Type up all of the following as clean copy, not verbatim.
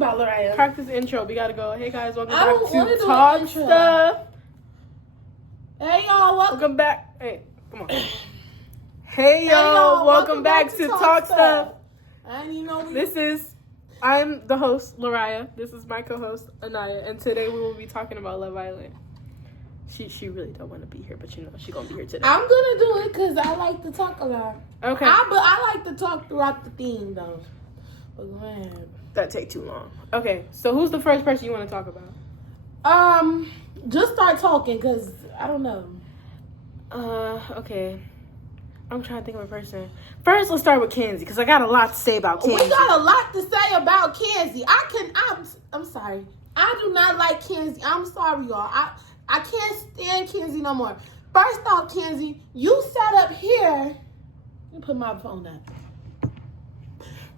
about, Loraya? Practice intro. We gotta go. Hey guys, welcome I back don't wanna to do Talk an intro. Stuff. Hey y'all, Welcome back. Hey, come on. Hey y'all, welcome back to Talk Stuff. I didn't even know I'm the host, Loraya. This is my co-host, Anaya, and today we will be talking about Love Island. She really don't want to be here, but you know she's gonna be here today. I'm gonna do it because I like to talk a lot. Okay. But I like to talk throughout the theme though. But go ahead. That take too long. Okay, so who's the first person you want to talk about? Just start talking because I don't know. Okay. I'm trying to think of a person. First, let's start with Kenzie because I got a lot to say about Kenzie. We got a lot to say about Kenzie. I'm sorry. I do not like Kenzie. I'm sorry, y'all. I can't stand Kenzie no more. First off, Kenzie, you sat up here. Let me put my phone down.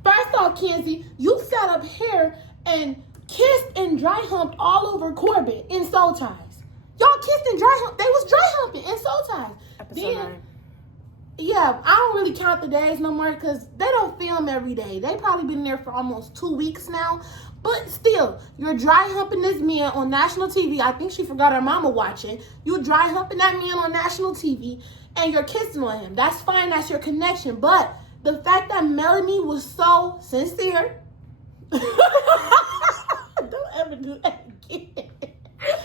First off, Kenzie, you sat up here and kissed and dry humped all over Corbin in soul ties. Y'all kissed and dry humped. They was dry humping in soul ties. Episode 9. Yeah, I don't really count the days no more because they don't film every day. They probably been there for almost 2 weeks now. But still, you're dry humping this man on national TV. I think she forgot her mama watching. You're dry humping that man on national TV and you're kissing on him. That's fine. That's your connection. But the fact that Melanie was so sincere. Don't ever do that again.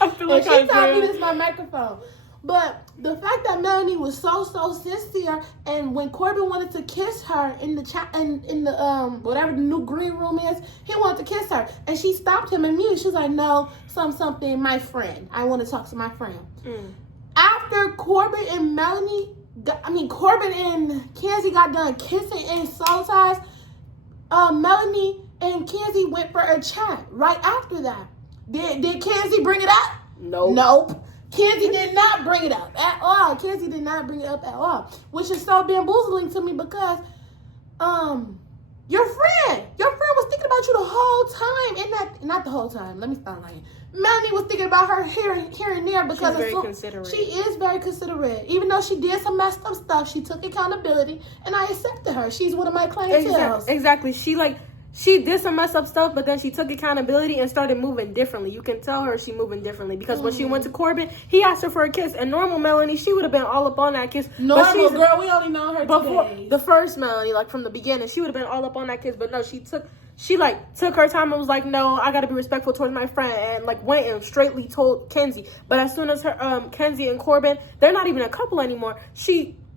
I feel like she told me this is my microphone. But the fact that Melanie was so sincere, and when Corbin wanted to kiss her in the whatever the new green room is, he wanted to kiss her, and she stopped him immediately. She's like, "No, something, my friend. I want to talk to my friend." After Corbin and Corbin and Kenzie got done kissing in soul ties, Melanie and Kenzie went for a chat right after that. Did Kenzie bring it up? Nope. Kenzie did not bring it up at all. Kenzie did not bring it up at all, which is so bamboozling to me because, your friend was thinking about you the whole time, not the whole time. Let me stop lying. Melanie was thinking about her here and there because she's very considerate. She is very considerate. Even though she did some messed up stuff, she took accountability, and I accepted her. She's one of my clientele. Exactly. She did some messed up stuff, but then she took accountability and started moving differently. You can tell her she moving differently because when she went to Corbin, he asked her for a kiss. And normal Melanie, she would have been all up on that kiss. Normal girl, we only know her before today. The first Melanie, like from the beginning, she would have been all up on that kiss. But no, she took her time and was like, no, I got to be respectful towards my friend, and like went and straightly told Kenzie. But as soon as her Kenzie and Corbin, they're not even a couple anymore.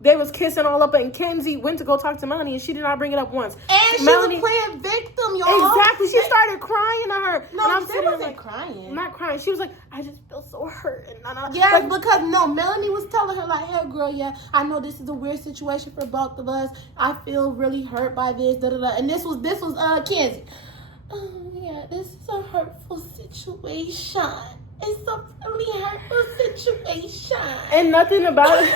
They was kissing all up, and Kenzie went to go talk to Melanie, and she did not bring it up once. And Melanie, she was playing victim, y'all. Exactly. She started crying to her. No, she wasn't crying. Not crying. She was like, I just feel so hurt. Yes, because Melanie was telling her like, hey, girl, yeah, I know this is a weird situation for both of us. I feel really hurt by this, da-da-da. And this was Kenzie. Oh, yeah, this is a hurtful situation. It's a really hurtful situation. And nothing about it.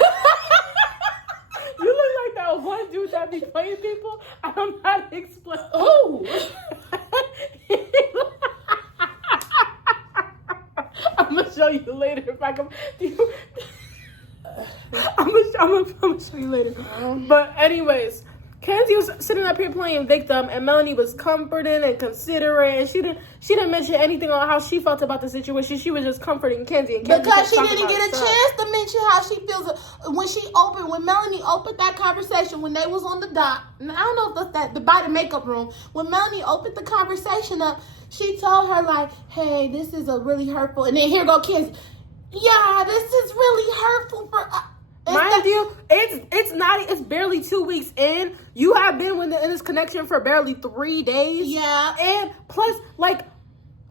You look like that one dude that be playing people. I don't know how to explain. Oh. I'm gonna show you later if I can. I'm gonna show you later. But anyways, Kenzie was sitting up here playing victim, and Melanie was comforting and considerate, and she didn't mention anything on how she felt about the situation. She was just comforting Kenzie, and Kenzie because she didn't get a chance to mention how she feels when Melanie opened that conversation when they was on the dock. And I don't know if that's by the makeup room. When Melanie opened the conversation up, she told her like, "Hey, this is a really hurtful," and then here go Kenzie. Yeah, this is really hurtful for. Mind you, it's barely 2 weeks in. You have been in this connection for barely 3 days. Yeah. And plus, like,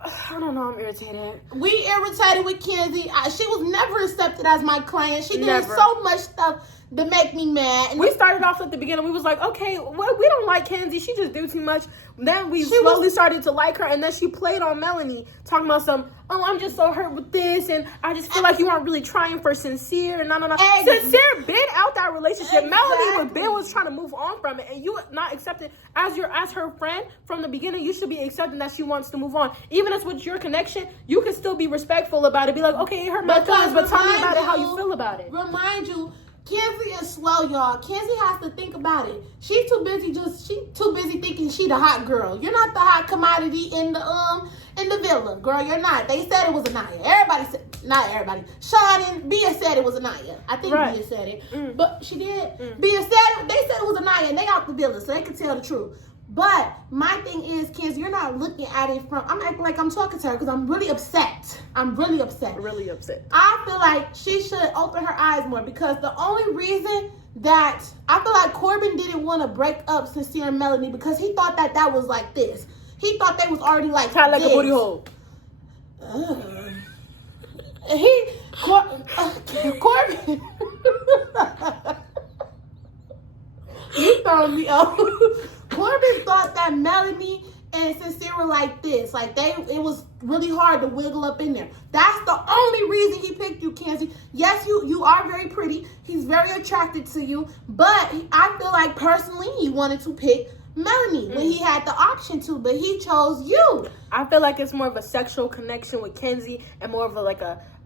I don't know, I'm irritated. We irritated with Kenzie. She was never accepted as my client. She did so much stuff to make me mad. And we started off at the beginning. We was like, okay, we don't like Kenzie. She just do too much. Then we slowly started to like her, and then she played on Melanie, talking about I'm just so hurt with this, and I just feel like you aren't really trying for sincere. No. Sincere been out that relationship. Melanie was trying to move on from it, and you not accepted as her friend from the beginning. You should be accepting that she wants to move on, even if it's with your connection. You can still be respectful about it. Be like, okay, it hurt my feelings, but tell me about it, how you feel about it. Remind you, Kenzie is slow, y'all. Kenzie has to think about it. She's too busy thinking she the hot girl. You're not the hot commodity in the villa, girl. You're not. They said it was Anaya. Everybody said, not everybody. Sean and Bia said it was Anaya. I think Bia said it, but she did. Bia said it. They said it was Anaya, and they out the villa, so they can tell the truth. But my thing is, Kenzie, you're not looking at it from. I'm acting like I'm talking to her because I'm really upset. Really upset. I feel like she should open her eyes more because the only reason that I feel like Corbin didn't want to break up Sincere and Melanie because he thought that was like this. He thought they was already like kind of like this. A booty hole. Corbin. You throwing me off. Corbin thought that Melanie and Sincere were like this. Like it was really hard to wiggle up in there. That's the only reason he picked you, Kenzie. Yes, you are very pretty. He's very attracted to you. But I feel like personally he wanted to pick Melanie when he had the option to, but he chose you. I feel like it's more of a sexual connection with Kenzie and more of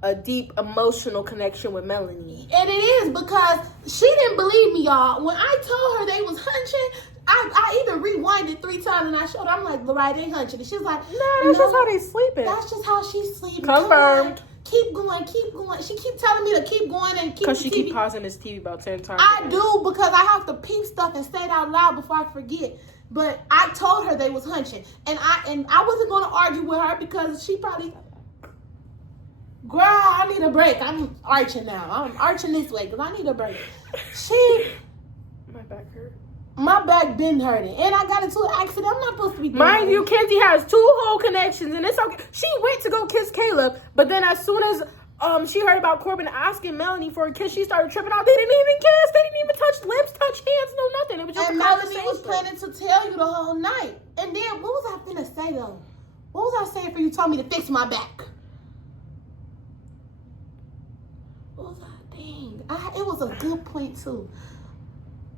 a deep emotional connection with Melanie. And it is because she didn't believe me, y'all. When I told her they was hunching, I even rewinded 3 times and I showed her. I'm like, Lorraine, they hunching. And she was like, no, that's just how they sleeping. That's just how she's sleeping. Confirmed. Keep going. She keep telling me to keep going and keep. Because she keep pausing this TV about 10 times. I do because I have to peep stuff and say it out loud before I forget. But I told her they was hunching, and I wasn't gonna argue with her because she probably. Girl, I need a break. I'm arching now. I'm arching this way because I need a break. My back hurt. My back been hurting. And I got into an accident. I'm not supposed to be doing Mind you, Kenzie has 2 whole connections and it's okay. She went to go kiss Caleb, but then as soon as she heard about Corbin asking Melanie for a kiss, she started tripping out. They didn't even kiss. They didn't even touch lips, touch hands, no nothing. It was just and Melanie was planning to tell you the whole night. And then what was I finna say though? What was I saying for you told me to fix my back? What was I? Dang. It was a good point too.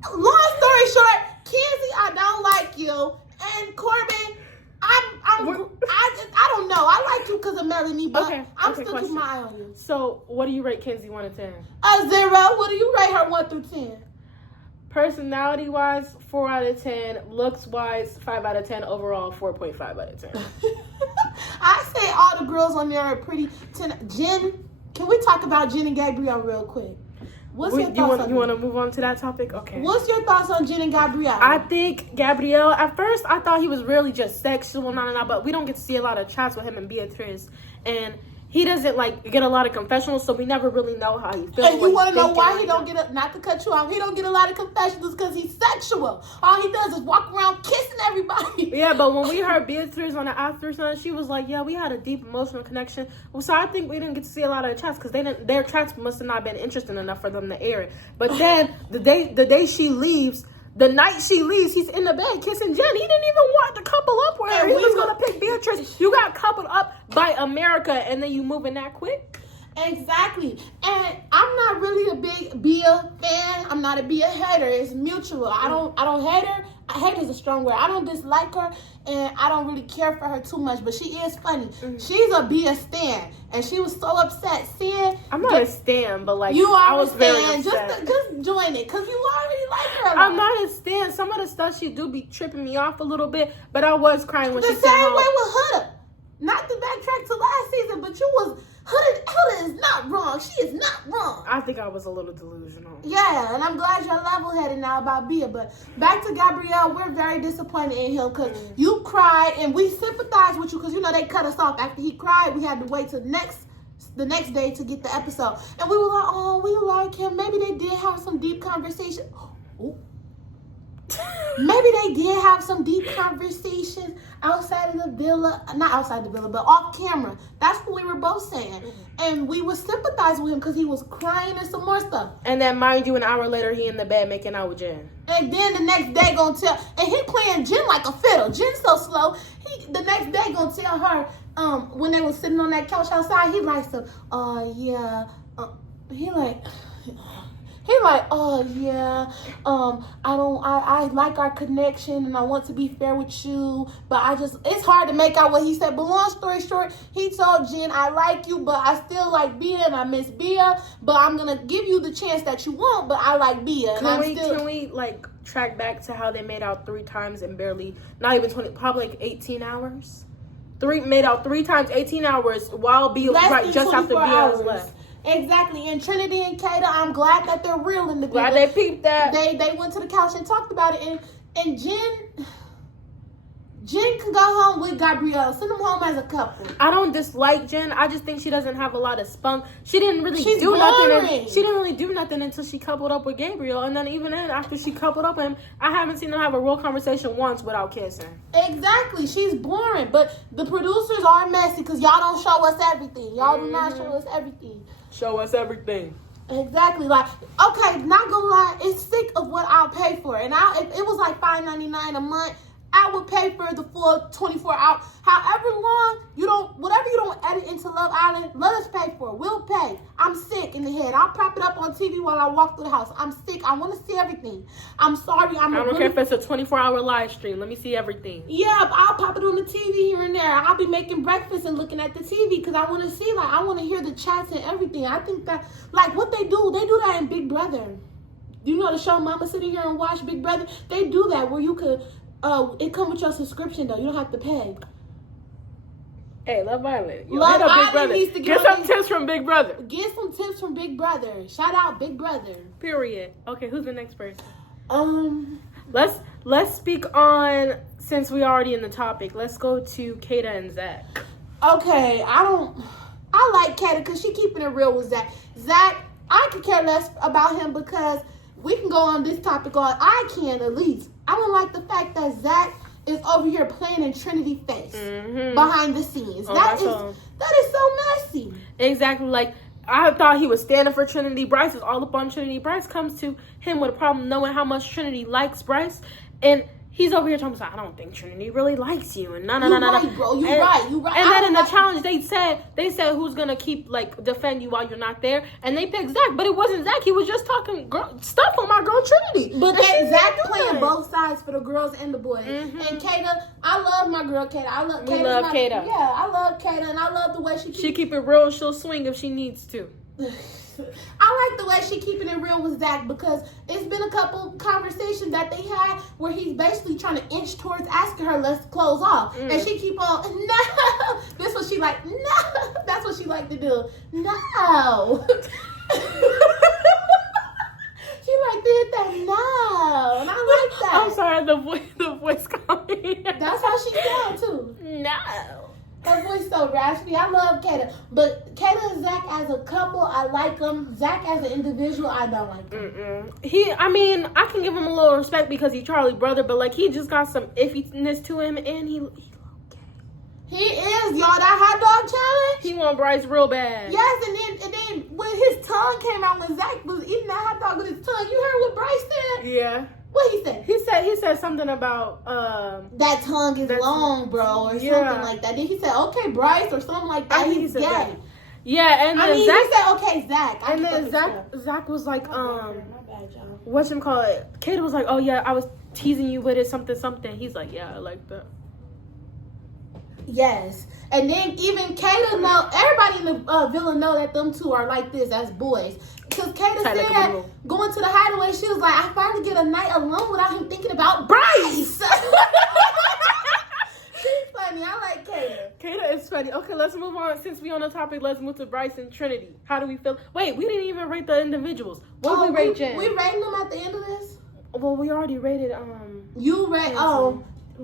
Long story short, Kenzie, I don't like you. And Corbin, I don't know. I like you because of Melanie, but I'm still keeping my eye on you. So, what do you rate Kenzie 1 to 10? A 0. What do you rate her 1 through 10? Personality-wise, 4 out of 10. Looks-wise, 5 out of 10. Overall, 4.5 out of 10. I say all the girls on there are pretty. Jen, can we talk about Jen and Gabrielle real quick? What's your thoughts on you want to move on to that topic? Okay. What's your thoughts on Jen and Gabrielle? I think Gabrielle, at first, I thought he was really just sexual, but we don't get to see a lot of chats with him and Beatrice. And he doesn't, get a lot of confessionals, so we never really know how he feels. And you want to know why he don't get not to cut you off, he don't get a lot of confessionals because he's sexual. All he does is walk around kissing everybody. Yeah, but when we heard Beatrice on the after sun, she was like, yeah, we had a deep emotional connection. Well, so I think we didn't get to see a lot of the chats because their chats must have not been interesting enough for them to air it. But then the day she leaves, the night she leaves, he's in the bed kissing Jen. He didn't even want to couple up with her. He was going to pick Beatrice. You got coupled up by America, and then you moving that quick? Exactly. And I'm not really a big Bia fan. I'm not a Bia hater. It's mutual. I don't hate her. Hate is a strong word. I don't dislike her, and I don't really care for her too much, but she is funny. She's a Bia stan, and she was so upset seeing. I'm not a stan, but you are I was a very stan. upset. Just join it, because you already like her a lot. I'm not a stan. Some of the stuff she do be tripping me off a little bit, but I was crying when she said the same way with Huda. Not to backtrack to last season, but you was Huda is not wrong. She is not wrong. I think I was a little delusional. Yeah, and I'm glad you're level-headed now about Bia. But back to Gabrielle, we're very disappointed in him because you cried, and we sympathize with you because, they cut us off. After he cried, we had to wait till the next day to get the episode. And we were like, oh, we like him. Maybe they did have some deep conversation. Oh. Maybe they did have some deep conversations outside of the villa. Not outside the villa, but off camera. That's what we were both saying. And we would sympathize with him because he was crying and some more stuff. And then, mind you, an hour later, he in the bed making out with Jen. And then the next day gonna tell, and he playing Jen like a fiddle. Jen's so slow. The next day gonna tell her, when they was sitting on that couch outside, he like some, yeah. He like, He like, oh yeah, I like our connection and I want to be fair with you, but it's hard to make out what he said. But long story short, he told Jen, I like you, but I still like Bia and I miss Bia, but I'm gonna give you the chance that you want, but I like Bia. Can we like track back to how they made out 3 times in barely, not even 20, probably like 18 hours? Made out 3 times, 18 hours while Bia, right, just after Bia was left. Exactly. And Trinity and Kata, I'm glad that they're real in the video. Glad they peeped that. They went to the couch and talked about it. And Jen can go home with Gabrielle. Send them home as a couple. I don't dislike Jen. I just think she doesn't have a lot of spunk. She didn't really She's do boring. nothing. She didn't really do nothing until she coupled up with Gabriel. And then even then, after she coupled up with him, I haven't seen them have a real conversation once without kissing. Exactly. She's boring. But the producers are messy because y'all don't show us everything. Y'all do not show us everything. Show us everything. Exactly. Like, okay, not gonna lie, it's sick of what I'll pay for. And if it was like $5.99 a month, I would pay for the full 24 hours. However long whatever you don't edit into Love Island, let us pay for it. We'll pay. I'm sick in the head. I'll prop it up on TV while I walk through the house. I'm sick. I want to see everything. I'm sorry. I don't care if it's a 24-hour live stream. Let me see everything. Yeah, but I'll pop it on the TV here and there. I'll be making breakfast and looking at the TV because I want to see, like, I want to hear the chats and everything. I think that, like, what they do that in Big Brother. You know the show Mama Sitting Here and Watch Big Brother? They do that where you could... it comes with your subscription though. You don't have to pay. Hey, Love Island. Love Island needs to get some tips from Big Brother. Get some tips from Big Brother. Shout out Big Brother. Period. Okay, who's the next person? Let's speak on, since we already in the topic. Let's go to Kata and Zach. Okay, I like Kata because she keeping it real with Zach. Zach, I could care less about him because we can go on this topic on. I can at least. I don't like the fact that Zach is over here playing in Trinity face behind the scenes. That is so messy. Exactly. Like, I thought he was standing for Trinity. Bryce is all up on Trinity. Bryce comes to him with a problem knowing how much Trinity likes Bryce. And he's over here talking about, I don't think Trinity really likes you. And no. Bro. You right. And then in the challenge, they said who's going to keep, like, defend you while you're not there. And they picked Zach. But it wasn't Zach. He was just talking stuff on my girl Trinity. But Zach playing both sides for the girls and the boys. And Kata, I love my girl Kata. We love Kata. Yeah, I love Kata. And I love the way she keep it real. She'll swing if she needs to. I like the way she keeping it real with Zach because it's been a couple conversations that they had where he's basically trying to inch towards asking her, let's close off. And she keep on, no. This what she like, no. That's what she like to do. No. She like to hit that no. And I like that. I'm sorry, the voice coming. That's how she sound too. No. Her voice so raspy. I love Kata. But Kata and Zach as a couple, I like them. Zach as an individual, I don't like him. I can give him a little respect because he's Charlie's brother, but like he just got some iffiness to him and he He is, y'all. That hot dog challenge? He want Bryce real bad. Yes, and then when his tongue came out when Zach was eating that hot dog with his tongue, you heard what Bryce said? Yeah. What he said? He said something about that tongue is long, bro, or something like that. Then he said, "Okay, Bryce," or something like that. He's gay. That. Yeah, and then he said, "Okay, Zach." And then Zach was like, what's him call it? Kata was like, "Oh yeah, I was teasing you with it, something." He's like, "Yeah, I like that." Yes, and then even Kata know, everybody in the villa know that them two are like this as boys. Because Kata said going to the hideaway, she was like, I finally get a night alone without him thinking about Bryce. She's funny. I like Kata. Kata is funny. Okay, let's move on. Since we on the topic, let's move to Bryce and Trinity. How do we feel? Wait, we didn't even rate the individuals. What do we rate Jen? We rating them at the end of this? Well, we already rated You rate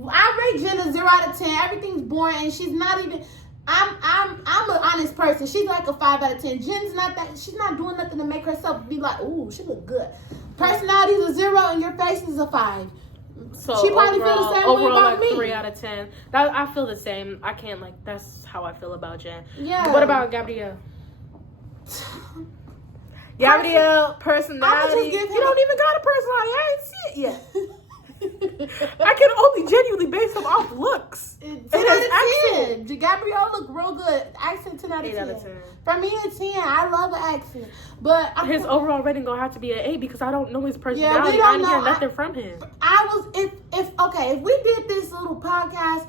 I rate Jen a 0 out of 10. Everything's boring and she's not even I'm an honest person. She's like a 5 out of 10. Jen's not that. She's not doing nothing to make herself be like, ooh, she look good. Personality's a 0 and your face is a 5. So she probably feel the same way about me. 3 out of 10. I feel the same. I can't that's how I feel about Jen. Yeah. What about Gabrielle? Gabrielle, personality. You don't even got a personality. I ain't see it yet. I can only genuinely base him off looks. 10 out of 10. Gabrielle look real good. Accent 10 out of 10. 8 out of 10. For me, a 10. I love an accent, but his overall rating gonna have to be an 8 because I don't know his personality. Yeah, we don't I didn't know. hear nothing from him. If we did this little podcast,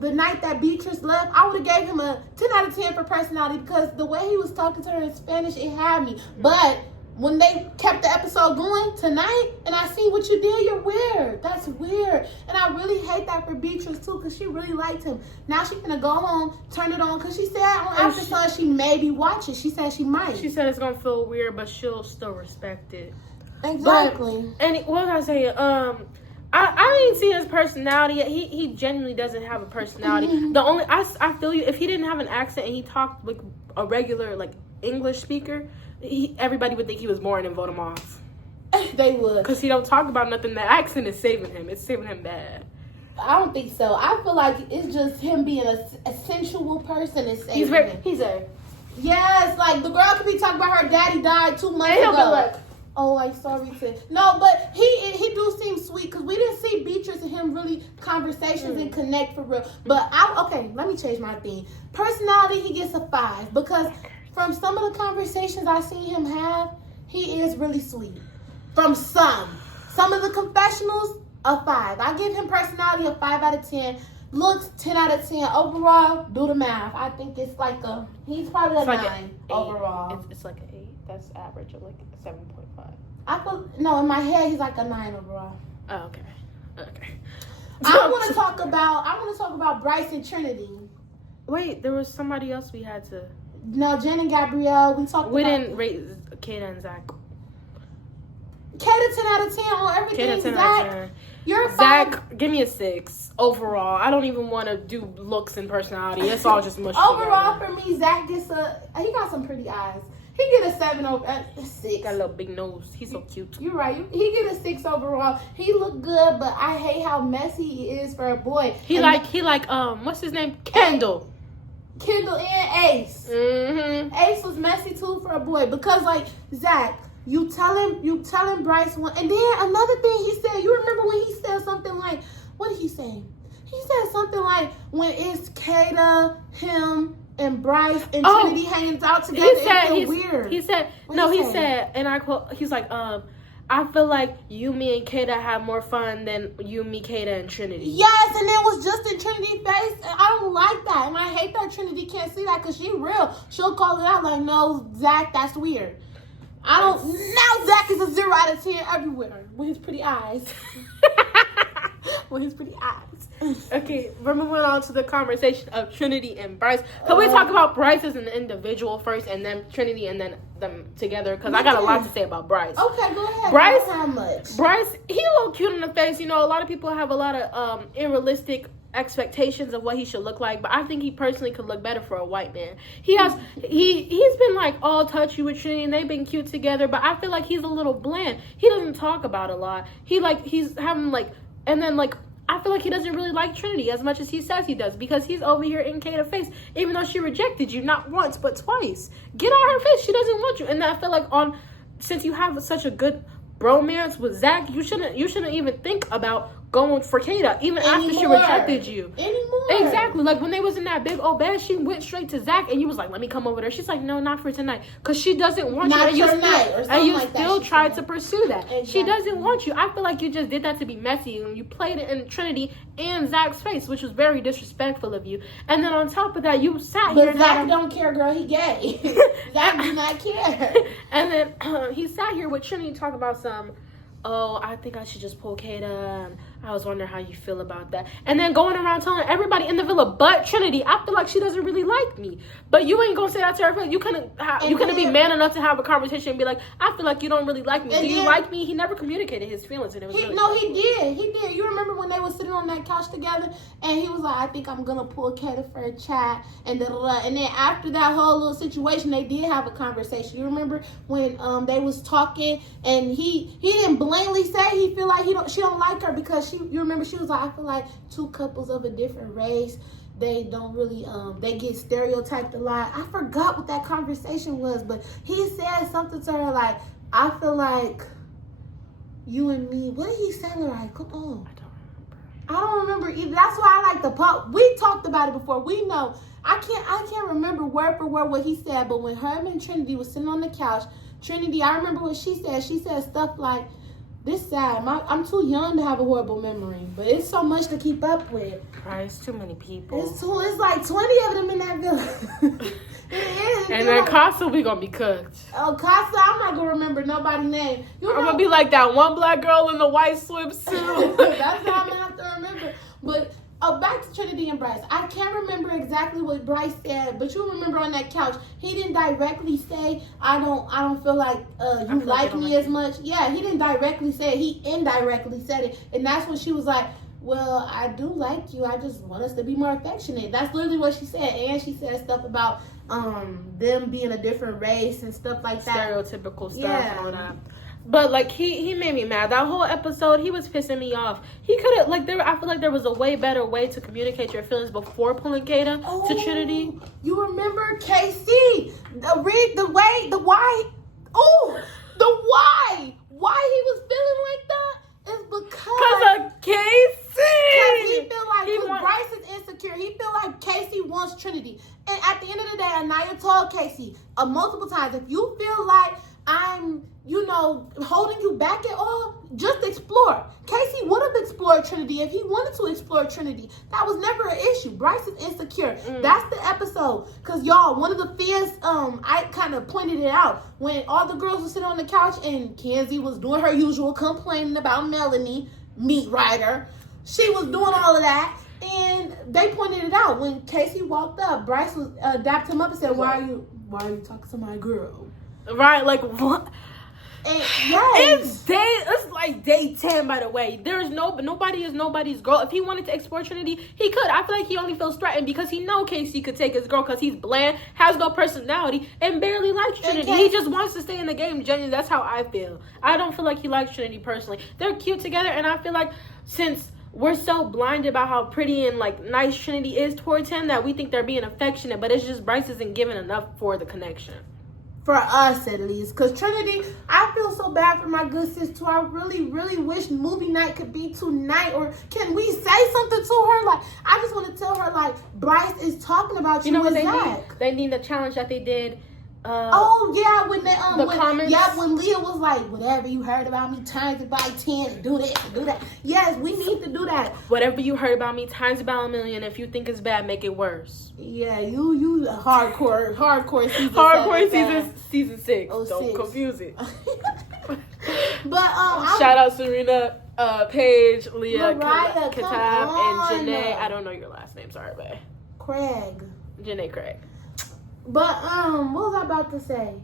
the night that Beatrice left, I would have gave him a 10 out of 10 for personality because the way he was talking to her in Spanish, it had me. But when they kept the episode going tonight, and I see what you did, you're weird. That's weird. And I really hate that for Beatrice, too, because she really liked him. Now she's going to go home, turn it on, because she said on After Sun she maybe watch it. She said she might. She said it's going to feel weird, but she'll still respect it. Exactly. And what was I saying? I didn't see his personality yet. He genuinely doesn't have a personality. Mm-hmm. The only I feel you, if he didn't have an accent and he talked like a regular like English speaker, everybody would think he was boring and vote him off. They would, because he don't talk about nothing. The accent is saving him. It's saving him bad. I don't think so. I feel like it's just him being a sensual person is saving him. He's a yes, like the girl could be talking about her daddy died 2 months ago. Like, oh, I'm sorry to no, but he do seem sweet because we didn't see Beatrice and him really conversations and connect for real. But let me change my thing. Personality, he gets a 5 because from some of the conversations I seen him have, he is really sweet. From some of the confessionals, a 5. I give him personality a 5 out of 10. Looks 10 out of 10. Overall, do the math. I think it's like he's probably a 9 overall. It's like an 8. That's average of like 7.5. In my head he's like a 9 overall. Oh, okay. I want to talk about Bryce and Trinity. Wait, there was somebody else we had to. No, Jen and Gabrielle. We didn't rate Kata and Zach. Kata 10 out of 10 on everything. Kata 10 Zach, out of 10. You're a 5. Zach, give me a 6 overall. I don't even want to do looks and personality. It's all just much. Overall, for me, Zach gets he got some pretty eyes. He get a 7 over 6. Got a little big nose. He's so cute. You're right. He get a 6 overall. He look good, but I hate how messy he is for a boy. He like what's his name? Kendall and Ace. Mm-hmm. Ace was messy too for a boy because like Zach, you tell him Bryce one, and then another thing he said. You remember when he said something like, what did he say? He said something like, when it's Kata, him, and Bryce and Trinity hanging out together, it's weird. He said, and I quote, he's like, I feel like you, me, and Kata have more fun than you, me, Kata, and Trinity. Yes, and it was just in Trinity's face. And I don't like that. And I hate that Trinity can't see that because she real. She'll call it out like, no, Zach, that's weird. Now Zach is a 0 out of 10 everywhere with his pretty eyes. Okay, we're moving on to the conversation of Trinity and Bryce. Can we talk about Bryce as an individual first, and then Trinity, and then them together? Because I got a lot to say about Bryce. Okay, go ahead. Bryce, how much? Bryce, he a little cute in the face. You know, a lot of people have a lot of unrealistic expectations of what he should look like, but I think he personally could look better for a white man. He's been like all touchy with Trinity, and they've been cute together, but I feel like he's a little bland. He doesn't talk about a lot. He's having like, and then like, I feel like he doesn't really like Trinity as much as he says he does, because he's over here in Kata's face, even though she rejected you not once but twice. Get out her face. She doesn't want you. And I feel like since you have such a good bromance with Zach, you shouldn't even think about going for Kata, even after she rejected you. Anymore. Exactly. Like when they was in that big old bed, she went straight to Zach, and you was like, let me come over there. She's like, no, not for tonight. Because she doesn't want you. And you still tried to pursue that. Exactly. She doesn't want you. I feel like you just did that to be messy, and you played it in Trinity and Zach's face, which was very disrespectful of you. And then on top of that, you sat here. But Zach don't care, girl. He gay. Zach do not care. And then he sat here with Trinity talking about I think I should just pull Kata. I was wondering how you feel about that. And then going around telling everybody in the villa but Trinity, I feel like she doesn't really like me. But you ain't gonna say that to her. You couldn't be man enough to have a conversation and be like, I feel like you don't really like me. Do you like me? He never communicated his feelings, and it was he did. He did. You remember when they were sitting on that couch together, and he was like, I think I'm gonna pull Kata for a chat, and and then after that whole little situation, they did have a conversation. You remember when they was talking, and he didn't blatantly say he feel like she don't like her because you remember she was like, I feel like two couples of a different race, they don't really they get stereotyped a lot. I forgot what that conversation was, but he said something to her like, I feel like You and me. What did he say, like? Come on. I don't remember either. That's why I like the pop. We talked about it before. We know. I can't remember word for word what he said, but when her and Trinity was sitting on the couch, Trinity, I remember what she said. She said stuff like, "This sad. I'm too young to have a horrible memory, but it's so much to keep up with." Right, it's too many people. It's like 20 of them in that village. It is. And then Casa, we gonna be cooked. Oh, Casa, I'm not gonna remember nobody's name. I'm gonna be like that one black girl in the white swimsuit. That's what I'm gonna have to remember. But back to Trinity and Bryce. I can't remember exactly what Bryce said, but you remember on that couch, he didn't directly say, "I don't feel like you like me as much." Yeah, he didn't directly say it. He indirectly said it, and that's when she was like, "Well, I do like you. I just want us to be more affectionate." That's literally what she said, and she said stuff about them being a different race and stuff like that. Stereotypical stuff and all that. But like he made me mad. That whole episode, he was pissing me off. He could have I feel like there was a way better way to communicate your feelings before pulling Kata to Trinity. You remember KC? Why he was feeling like that is because of KC. Because he feel like Bryce is insecure. He feel like Casey wants Trinity. And at the end of the day, Anaya told Casey multiple times, if you feel like I'm, holding you back at all, just explore. Casey would have explored Trinity if he wanted to explore Trinity. That was never an issue. Bryce is insecure. That's the episode. Because, y'all, one of the fans, I kind of pointed it out. When all the girls were sitting on the couch and Kenzie was doing her usual complaining about Melanie, meat rider. She was doing all of that. And they pointed it out. When Casey walked up, Bryce was dapped him up and said, why are you talking to my girl? Right, like what? And, yes. It's like day 10, by the way. Nobody is nobody's girl. If he wanted to explore Trinity, he could. I feel like he only feels threatened because he know Casey could take his girl because he's bland, has no personality, and barely likes Trinity. He just wants to stay in the game. Genuinely, that's how I feel. I don't feel like he likes Trinity personally. They're cute together, and I feel like since we're so blinded about how pretty and like nice Trinity is towards him that we think they're being affectionate, but it's just Bryce isn't giving enough for the connection. For us, at least. Because Trinity, I feel so bad for my good sis, too. I really, really wish movie night could be tonight. Or can we say something to her? Like, I just want to tell her, like, Bryce is talking about you. You know what they need? They need the challenge that they did. When they comments. Yeah, when Leah was like, whatever you heard about me, times it by 10, do this, do that. Yes, we need to do that. Whatever you heard about me, times about 1,000,000. If you think it's bad, make it worse. Yeah, you hardcore season. Hardcore season 6. Oh, Don't 6. confuse it. But shout out Serena, Paige, Leah, Mariah, Katab, and Janae. I don't know your last name, sorry, babe. Craig. Janae Craig. But what was I about to say?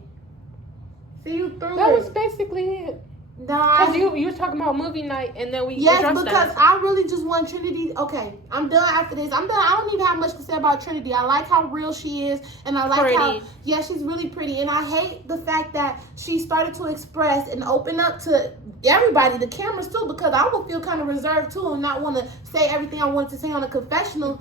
See you through. That was basically it. Because you were talking about movie night, and then we because I really just want Trinity. Okay, I'm done after this. I'm done. I don't even have much to say about Trinity. I like how real she is, and I like how she's really pretty. And I hate the fact that she started to express and open up to everybody, the cameras too, because I would feel kind of reserved too and not want to say everything I wanted to say on a confessional.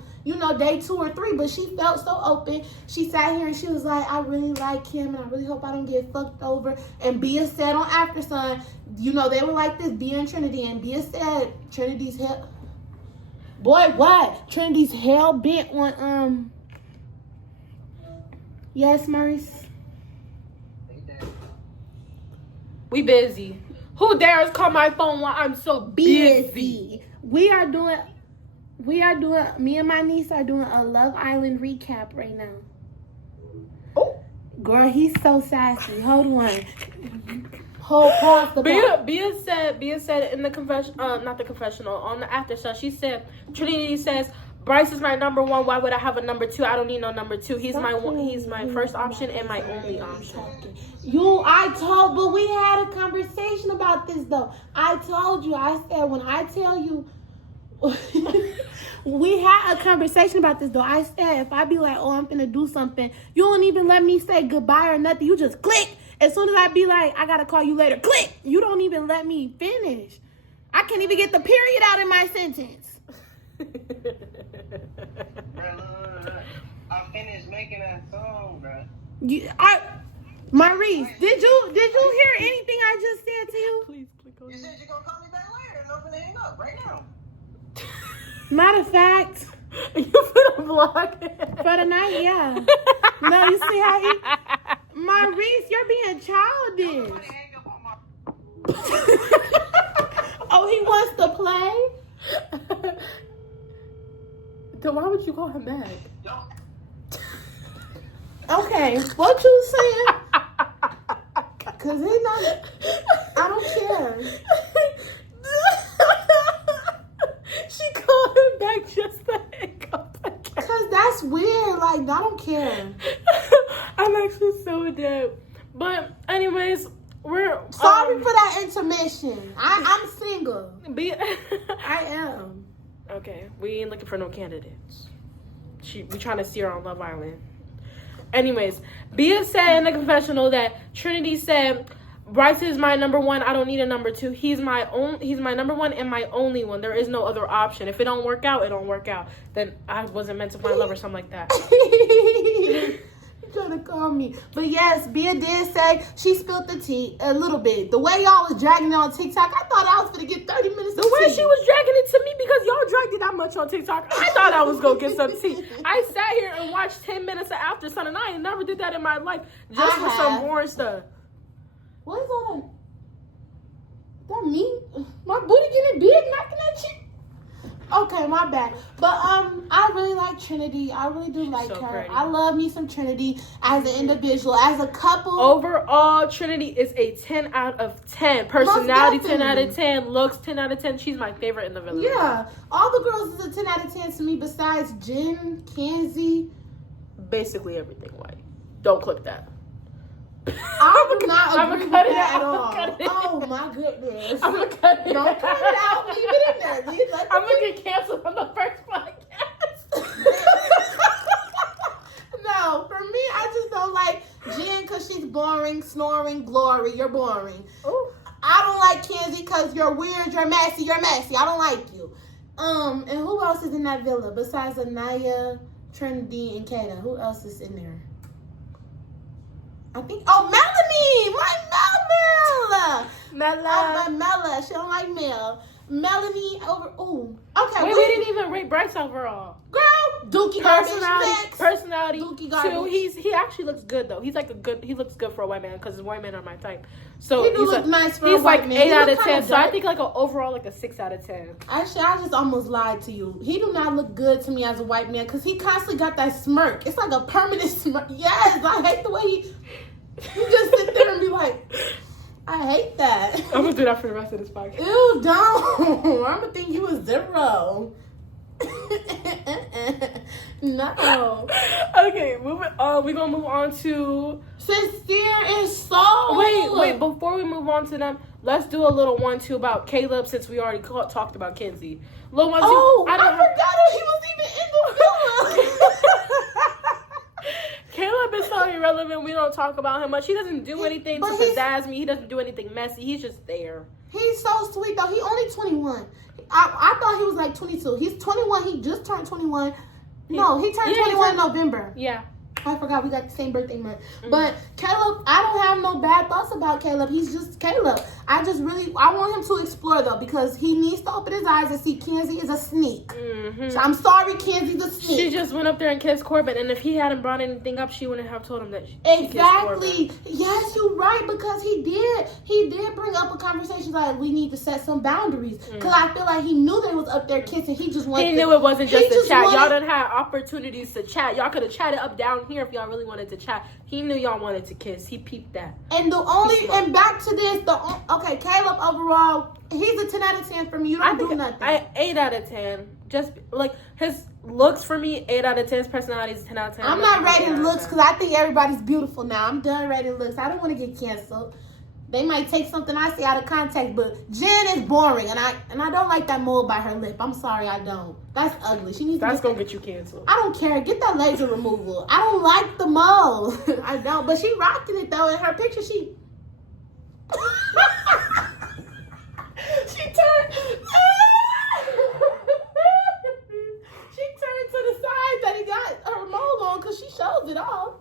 Day 2 or 3, but she felt so open. She sat here and she was like, I really like him and I really hope I don't get fucked over. And Bia said on After Sun, they were like this, Bia and Trinity, and Bia said Trinity's hell. Boy, what? Trinity's hell bent on Yes, Maurice. We busy. Who dares call my phone while I'm so busy? We are doing, me and my niece are doing a Love Island recap right now. Oh. Girl, he's so sassy. Hold on. Pause the Bia said in the not the confessional, on the After Show, she said, Trinity says, Bryce is my number 1. Why would I have a number 2? I don't need no number 2. He's my first option and my only option. But we had a conversation about this though. I told you, I said, when I tell you, we had a conversation about this though. I said, if I be like, oh, I'm finna do something, you don't even let me say goodbye or nothing. You just click. As soon as I be like, I gotta call you later, click. You don't even let me finish. I can't even get the period out in my sentence. Bro, I finished making that song, bro. Maurice, did you hear anything I just said to you? Please click on You said you're gonna Matter of fact, You finna vlog it. for the night, yeah. No, you see how he... Maurice, you're being childish. Oh, he wants to play? Then why would you call him back? Okay, what you saying? Cause he not... I don't care. She called him back just to hiccup again. Cause that's weird. Like, I don't care. I'm actually so dead. But anyways, we're Sorry for that intermission. I'm single. I am. Okay, we ain't looking for no candidates. We trying to see her on Love Island. Anyways, Bia said in the confessional that Trinity said Bryce is my number one. I don't need a number two. He's my number one and my only one. There is no other option. If it don't work out, it don't work out. Then I wasn't meant to find love or something like that. You're trying to call me. But yes, Bia did say she spilled the tea a little bit. The way y'all was dragging it on TikTok, I thought I was going to get 30 minutes of The way tea. she was dragging it to me, because y'all dragged it that much on TikTok, I thought I was going to get some tea. I sat here and watched 10 minutes of After Sun, and I ain't never did that in my life. Just for some boring stuff. What is all that? That me? My booty getting big knocking at you? Okay, my bad. But I really like Trinity. I really do like so her. pretty. I love me some Trinity as an individual, as a couple. Overall, Trinity is a 10 out of 10. Personality, Most 10 out of definitely. 10. Looks, 10 out of 10. She's my favorite in the village. Yeah, all the girls is a 10 out of 10 to me besides Jen, Kenzie. Basically everything white. Don't clip that. I do not I'ma agree with cut it that out. at I'ma all. cut it Oh my goodness. I'm going to cut it Don't cut it out. Leave it in there. I'm going to get canceled from the first podcast. No, for me, I just don't like Jen because she's boring, snoring, glory. You're boring. Ooh. I don't like Kenzie because you're weird, you're messy. I don't like you. And who else is in that villa besides Anaya, Trinity, and Kata? Who else is in there? I think, Melanie! My Mela. She don't like Mel. Melanie over, okay. Wait, we didn't even rate Bryce overall. Girl, Dookie garbage next. Personality. Dookie garbage. Two, he actually looks good though. He looks good for a white man because white men are my type. So He do look nice for a he's white like man. 8 He out look of kinda 10. So I dark. think like overall like a 6 out of 10. Actually, I just almost lied to you. He do not look good to me as a white man because he constantly got that smirk. It's like a permanent smirk. Yes, I hate the way he just sit there and be like, I hate that. I'm gonna do that for the rest of this podcast. Ew, don't. I'm gonna think you a 0. No. Okay, moving on. We're gonna move on to Sincere and Soul. wait. Before we move on to them, let's do a little 1-2 about Caleb since we already talked about Kenzie. Little 1-2. I forgot he was even in the villa. Caleb is so irrelevant. We don't talk about him much. He doesn't do anything to but he's- pizzazz me. He doesn't do anything messy. He's just there. He's so sweet though. He only 21. I thought he was like 22. He's 21. He just turned 21. No, he turned 21 in November. Yeah. I forgot we got the same birthday month. But Caleb, I don't have no bad thoughts about Caleb. He's just Caleb. I want him to explore though because he needs to open his eyes and see Kenzie is a sneak. Mm-hmm. So I'm sorry, Kenzie's a sneak. She just went up there and kissed Corbin, and if he hadn't brought anything up, she wouldn't have told him that she kissed Exactly. Corbin. Yes, you're right because he did bring up a conversation like we need to set some boundaries because I feel like he knew they was up there kissing. He just wanted. He knew it wasn't just a chat. wanted- Y'all done had opportunities to chat. Y'all could have chatted up down here if y'all really wanted to chat. He knew y'all wanted to kiss. He peeped that. And back to this, Caleb overall, he's a 10 out of 10 for me. You don't do nothing. 8 out of 10. Just like his looks for me, 8 out of 10. His personality is 10 out of 10. I'm not rating looks because I think everybody's beautiful now. I'm done rating looks. I don't want to get canceled. They might take something I say out of context, but Jen is boring, and I don't like that mole by her lip. I'm sorry, I don't. That's ugly. She needs. That's gonna get you canceled. I don't care. Get that laser removal. I don't like the mole. I don't. But she rocking it though. In her picture, she. She turned. She turned to the side that he got her mole on because she shows it off.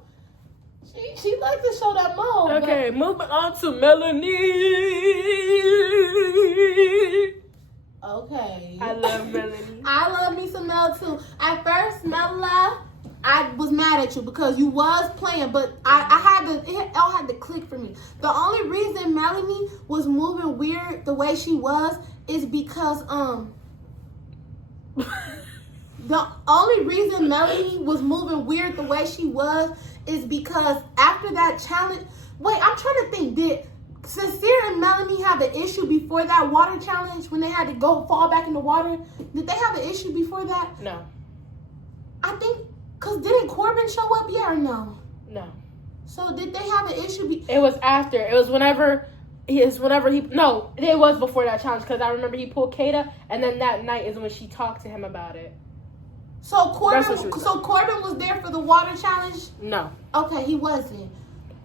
She likes to show that mole. Okay, moving on to Melanie. Okay. I love Melanie. I love me at you because you was playing, but it all had to click for me. The only reason Melanie was moving weird the way she was is because the only reason Melanie was moving weird the way she was is because after that challenge. Wait, I'm trying to think. Did Sincere and Melanie have an issue before that water challenge when they had to go fall back in the water? Did they have an issue before that? No. I think, because didn't Corbin show up yet or no? No. So did they have an issue? It was after. It was whenever he. No, it was before that challenge because I remember he pulled Kata, and then that night is when she talked to him about it. So Corbin was there for the water challenge? No. Okay, he wasn't.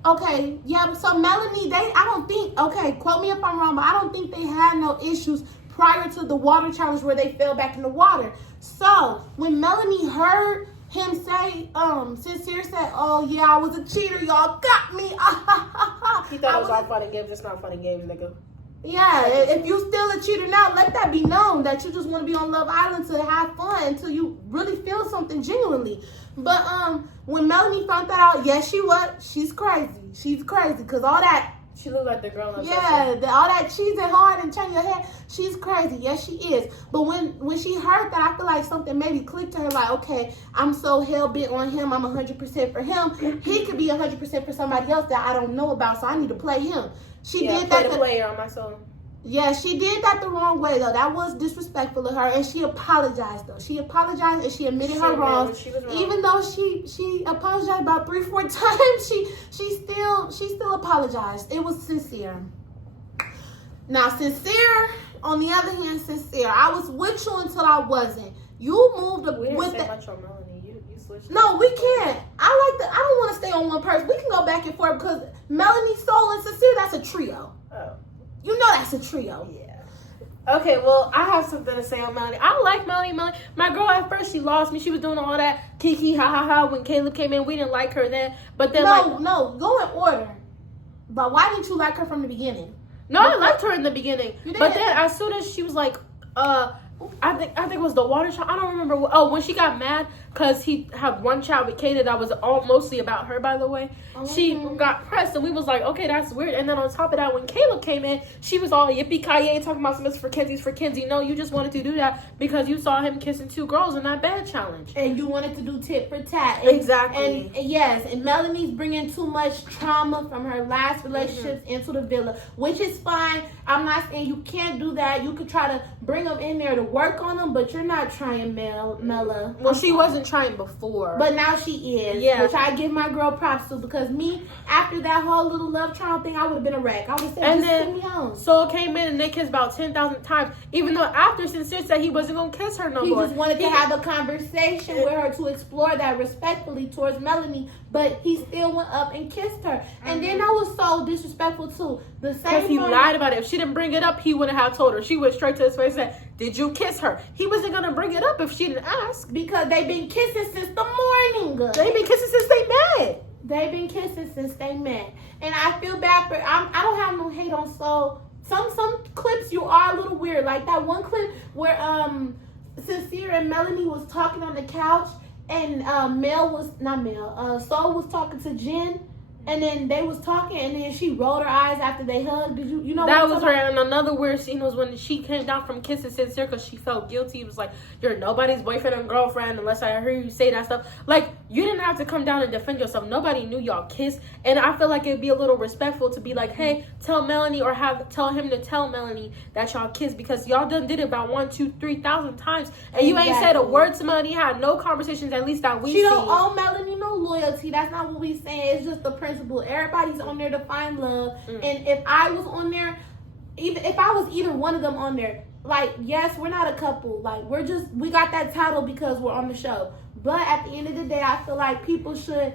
Okay, yeah, so Melanie, quote me if I'm wrong, but I don't think they had no issues prior to the water challenge where they fell back in the water. So, when Melanie heard him say, Sincere said, oh yeah, I was a cheater, y'all got me. He thought it was all fun and games. It's not fun and games, nigga. Yeah, if you still a cheater now, let that be known that you just want to be on Love Island to have fun until you really feel something genuinely. But when Melanie found that out, yes, she's crazy. She's crazy because all that. She looked like the girl in all that cheesing hard and turn your head. She's crazy. Yes, she is. But when she heard that, I feel like something maybe clicked to her. Like, okay, I'm so hell bent on him. I'm 100% for him. He could be 100% for somebody else that I don't know about. So I need to play him. She did that. The player on my soul. Yeah, she did that the wrong way though. That was disrespectful of her, and she apologized though. She apologized and she admitted her wrongs. Even though she apologized about 3-4 times, she still apologized. It was Sincere. Now Sincere, on the other hand, Sincere, I was with you until I wasn't. You moved We didn't with say the. much on Melanie. You switched. No, we can't. I don't want to stay on one person. We can go back and forth because Melanie, Soul, and Sincere, that's a trio. Oh. You know that's a trio. Yeah. Okay, well, I have something to say on Melanie. I like Melanie. My girl, at first, she lost me. She was doing all that kiki, ha, ha, ha. When Caleb came in, we didn't like her then. But then, No, go in order. But why didn't you like her from the beginning? No, I liked her in the beginning. You did? But then, as soon as she was like, I think it was the water child. I don't remember. When she got mad because he had one child with Kata that was all mostly about her, by the way. She got pressed, and we was like, okay, that's weird. And then on top of that, when Caleb came in, she was all yippee-ki-yay talking about some it's for Kenzie. No, you just wanted to do that because you saw him kissing 2 girls in that bad challenge. And you wanted to do tit for tat. Exactly. And yes, and Melanie's bringing too much trauma from her last relationships into the villa, which is fine. I'm not saying you can't do that. You could try to bring them in there to work on them, but you're not trying, Mella. Well, she wasn't trying before. But now she is. Yeah. Which I give my girl props to because me, after that whole little love trial thing, I would have been a wreck. I would have said, and just then send me home. Soul came in and they kissed about 10,000 times. Even though after Sincere said he wasn't going to kiss her no more. He just wanted to have a conversation with her to explore that respectfully towards Melanie. But he still went up and kissed her. And then that was so disrespectful too. The same because he lied about it. If she didn't bring it up, he wouldn't have told her. She went straight to his face and said, did you kiss her? He wasn't going to bring it up if she didn't ask. Because they've been kissing since the morning. They've been kissing since they met. They've been kissing since they met. And I feel bad for I don't have no hate on Soul. Some clips you are a little weird. Like that one clip where Sincere and Melanie was talking on the couch and Soul was talking to Jen. And then they was talking, and then she rolled her eyes after they hugged. Did you know? That was her. And another weird scene was when she came down from kissing Sincere because she felt guilty. It was like, you're nobody's boyfriend and girlfriend unless I heard you say that stuff. Like, you didn't have to come down and defend yourself. Nobody knew y'all kissed. And I feel like it'd be a little respectful to be like, hey, tell Melanie or tell him to tell Melanie that y'all kissed because y'all done did it about 1, 2, 3,000 times. And you ain't said a word to Melanie. Had no conversations, at least that we She don't owe Melanie no loyalty. That's not what we saying. It's just the principle. Everybody's on there to find love. And if I was on there, even if I was either one of them on there, like, yes, we're not a couple. Like, we got that title because we're on the show. But at the end of the day, I feel like people should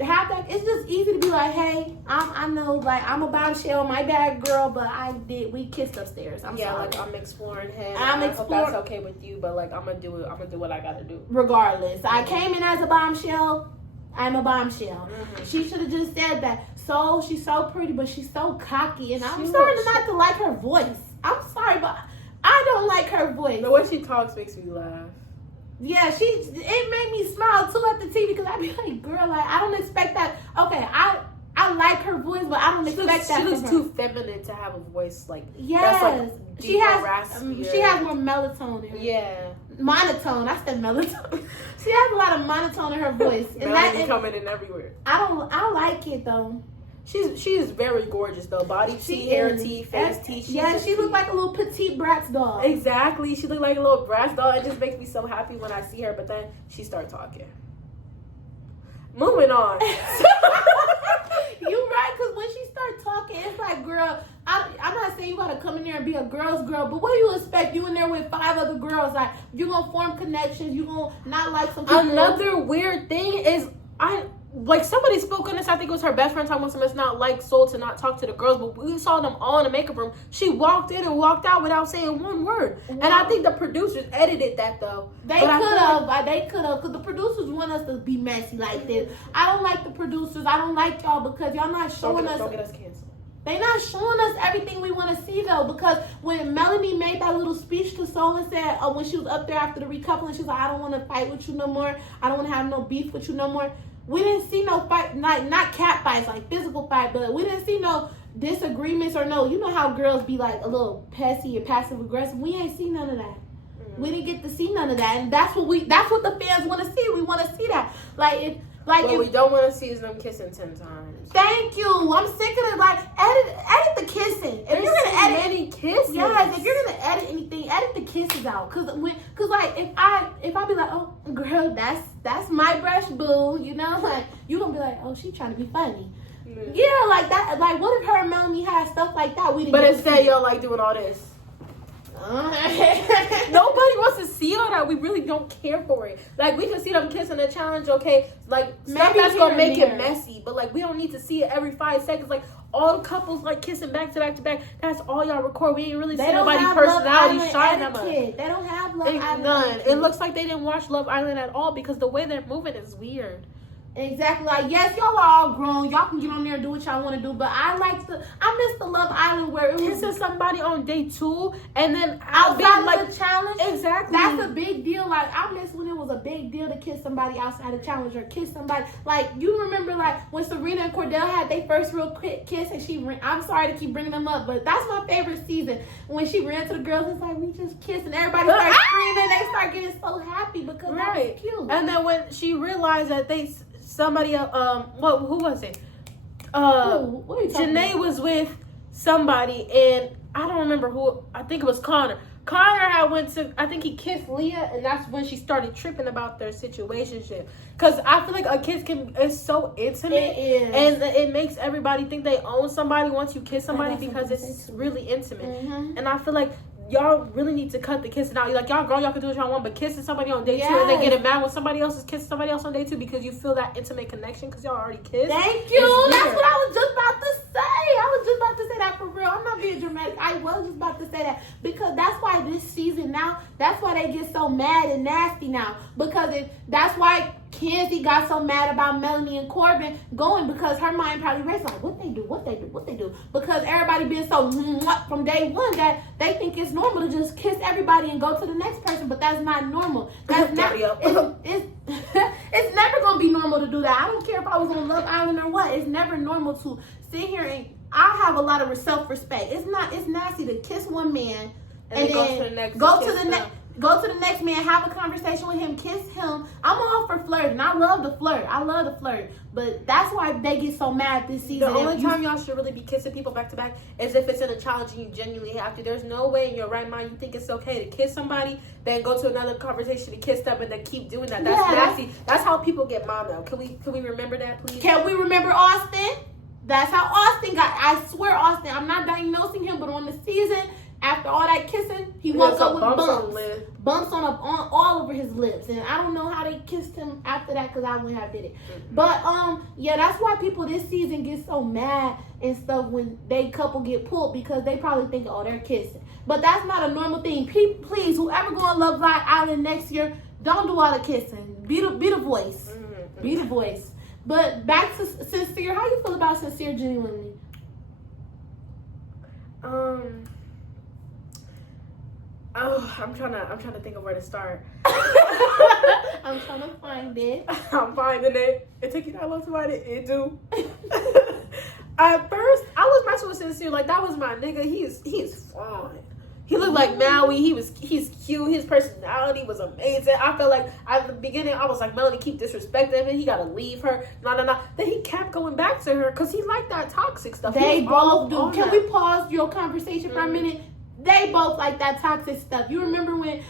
have that. It's just easy to be like, hey, I know, like, I'm a bombshell, my bad girl, but we kissed upstairs. I'm sorry. Like, I'm exploring him. I hope that's okay with you, but like, I'm gonna do it. I'm gonna do what I gotta do. Regardless, I came in as a bombshell. I'm a bombshell. She should have just said that. So she's so pretty, but she's so cocky, and I'm starting not to like her voice. I'm sorry, but I don't like her voice. The way she talks makes me laugh. Yeah, it made me smile too at the TV because I'd be like, girl, like I don't expect that. Okay, I like her voice, but I don't expect that. She looks from too her. feminine to have a voice like Yes, that's like she has raspy. she has more melatonin in her. Yeah, monotone. I said melatonin. She has a lot of monotone in her voice, and melody coming in everywhere. I like it though. She is very gorgeous though. Body T, hair T, face T. Yeah, she looked like a little petite Bratz doll. Exactly. She looked like a little Bratz doll. It just makes me so happy when I see her. But then she started talking. Moving on. You right, because when she started talking, it's like, girl, I'm not saying you gotta come in there and be a girl's girl, but what do you expect? You in there with 5 other girls, like you gonna form connections, you gonna not like some people. Another weird thing is like somebody spoke on this. I think it was her best friend talking about something. It's not like Soul to not talk to the girls, but we saw them all in the makeup room. She walked in and walked out without saying one word. Wow. And I think the producers edited that though. They could have, because the producers want us to be messy like this. I don't like the producers. I don't like y'all because y'all not showing us. Don't get us canceled. They not showing us everything we want to see though, because when Melanie made that little speech to Soul and said, when she was up there after the recoupling, she was like, I don't want to fight with you no more. I don't want to have no beef with you no more. We didn't see no fight, not cat fights, like physical fight, but we didn't see no disagreements or no, you know how girls be like a little pessy and passive aggressive. We ain't seen none of that. We didn't get to see none of that, and that's what the fans want to see. We want to see that. What we don't want to see is them kissing 10 times. Thank you. I'm sick of it. Like edit the kissing. If you're gonna edit any kisses, yes. If you're gonna edit anything, edit the kisses out. Cause like if I be like, oh girl, that's my brush, boo. You know, like you gonna be like, oh, she trying to be funny. Mm-hmm. Yeah, like that. Like what if her and Melanie had stuff like that? We didn't. But instead, y'all like doing all this. Nobody wants to see all that. We really don't care for it. Like we can see them kissing the challenge, okay? Like stuff that's gonna make it messy, but like we don't need to see it every 5 seconds. Like all the couples like kissing back to back to back. That's all y'all record. We ain't really see nobody's personality shine that much. They don't have Love Island. None. It looks like they didn't watch Love Island at all because the way they're moving is weird. Exactly. Like, yes, y'all are all grown. Y'all can get on there and do what y'all want to do. But I miss the Love Island where it was kissing somebody on day 2 and then outside of the challenge. Exactly. That's a big deal. Like, I miss when it was a big deal to kiss somebody outside the challenge or kiss somebody. Like, you remember, like, when Serena and Cordell had their first real quick kiss and I'm sorry to keep bringing them up, but that's my favorite season. When she ran to the girls, it's like, we just kissed and everybody started screaming. They start getting so happy because that was cute. And then when she realized that somebody who was it? What are you talking Janae about? was with somebody, and I don't remember who. I think it was Connor. Connor I think he kissed Leah, and that's when she started tripping about their situationship. Because I feel like a kiss is so intimate, it is. and it makes everybody think they own somebody once you kiss somebody because it's really intimate. Mm-hmm. And I feel like y'all really need to cut the kissing out. Like, y'all grown, y'all can do what y'all want, but kissing somebody on day 2 and then getting mad when somebody else is kissing somebody else on day 2 because you feel that intimate connection because y'all already kissed. Thank you. That's what I was just about to say. I was just about to say that for real. I'm not being dramatic. I was just about to say that because that's why this season now, that's why they get so mad and nasty now. Because that's why Kenzie got so mad about Melanie and Corbin going because her mind probably raced like, what they do? Because everybody being so from day 1 that they think it's normal to just kiss everybody and go to the next person, but that's not normal. That's not. It's never gonna be normal to do that. I don't care if I was on Love Island or what. It's never normal to sit here and I have a lot of self-respect. It's nasty to kiss one man and then go to the next man, have a conversation with him, kiss him. I'm all for flirting. I love the flirt. But that's why they get so mad this season. The only time y'all should really be kissing people back to back is if it's in a challenge and you genuinely have to. There's no way in your right mind you think it's okay to kiss somebody, then go to another conversation to kiss them and then keep doing that. That's nasty. That's how people get mad though. Can we remember that, please? Can we remember Austin? That's how Austin got. I swear, Austin. I'm not diagnosing him, but on the season, after all that kissing, he woke up with bumps on all over his lips, and I don't know how they kissed him after that because I wouldn't have did it. Mm-hmm. But yeah, that's why people this season get so mad and stuff when they couple get pulled because they probably think, oh, they're kissing. But that's not a normal thing. Please, whoever go on Love Island next year, don't do all the kissing. Be the voice. Mm-hmm. Be the voice. But back to Sincere. How you feel about Sincere genuinely? I'm trying to think of where to start. I'm trying to find it. I'm finding it. It took you that long to find it? It do. At first, I was messing with Sincere. Like, that was my nigga. He is fine. He looked like Maui. He's cute. His personality was amazing. I felt like at the beginning, I was like, Melanie, keep disrespecting him. He got to leave her. No. Then he kept going back to her because he liked that toxic stuff. They both do. Can we pause your conversation for a minute? They both like that toxic stuff. You remember when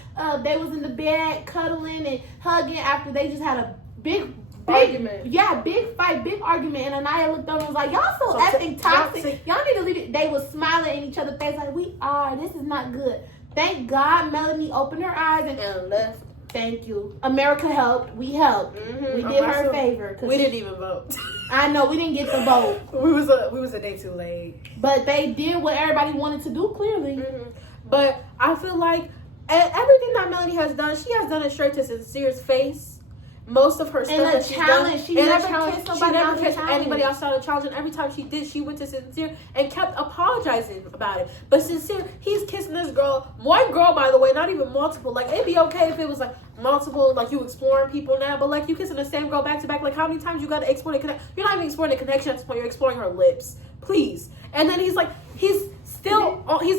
they was in the bed cuddling and hugging after they just had a big argument. Yeah, big fight, big argument. And Anaya looked over and was like, y'all so effing toxic. Y'all need to leave it. They was smiling in each other's face like, we are. This is not good. Thank God Melanie opened her eyes and left. Thank you. America helped. We helped. Mm-hmm. We did her a favor. We didn't even vote. I know. We didn't get the vote. We was a day too late. But they did what everybody wanted to do, clearly. Mm-hmm. But I feel like everything that Melanie has done, she has done it straight to Sincere's face. Most of her stuff and that she's done, she never kissed anybody outside of challenge. And every time she did, she went to Sincere and kept apologizing about it. But Sincere, he's kissing this girl, one girl, by the way, not even multiple. Like, it'd be okay if it was like multiple, like you exploring people now, but like you kissing the same girl back to back. Like, how many times you gotta explore the connection? You're not even exploring the connection at this point. You're exploring her lips, please. And then he's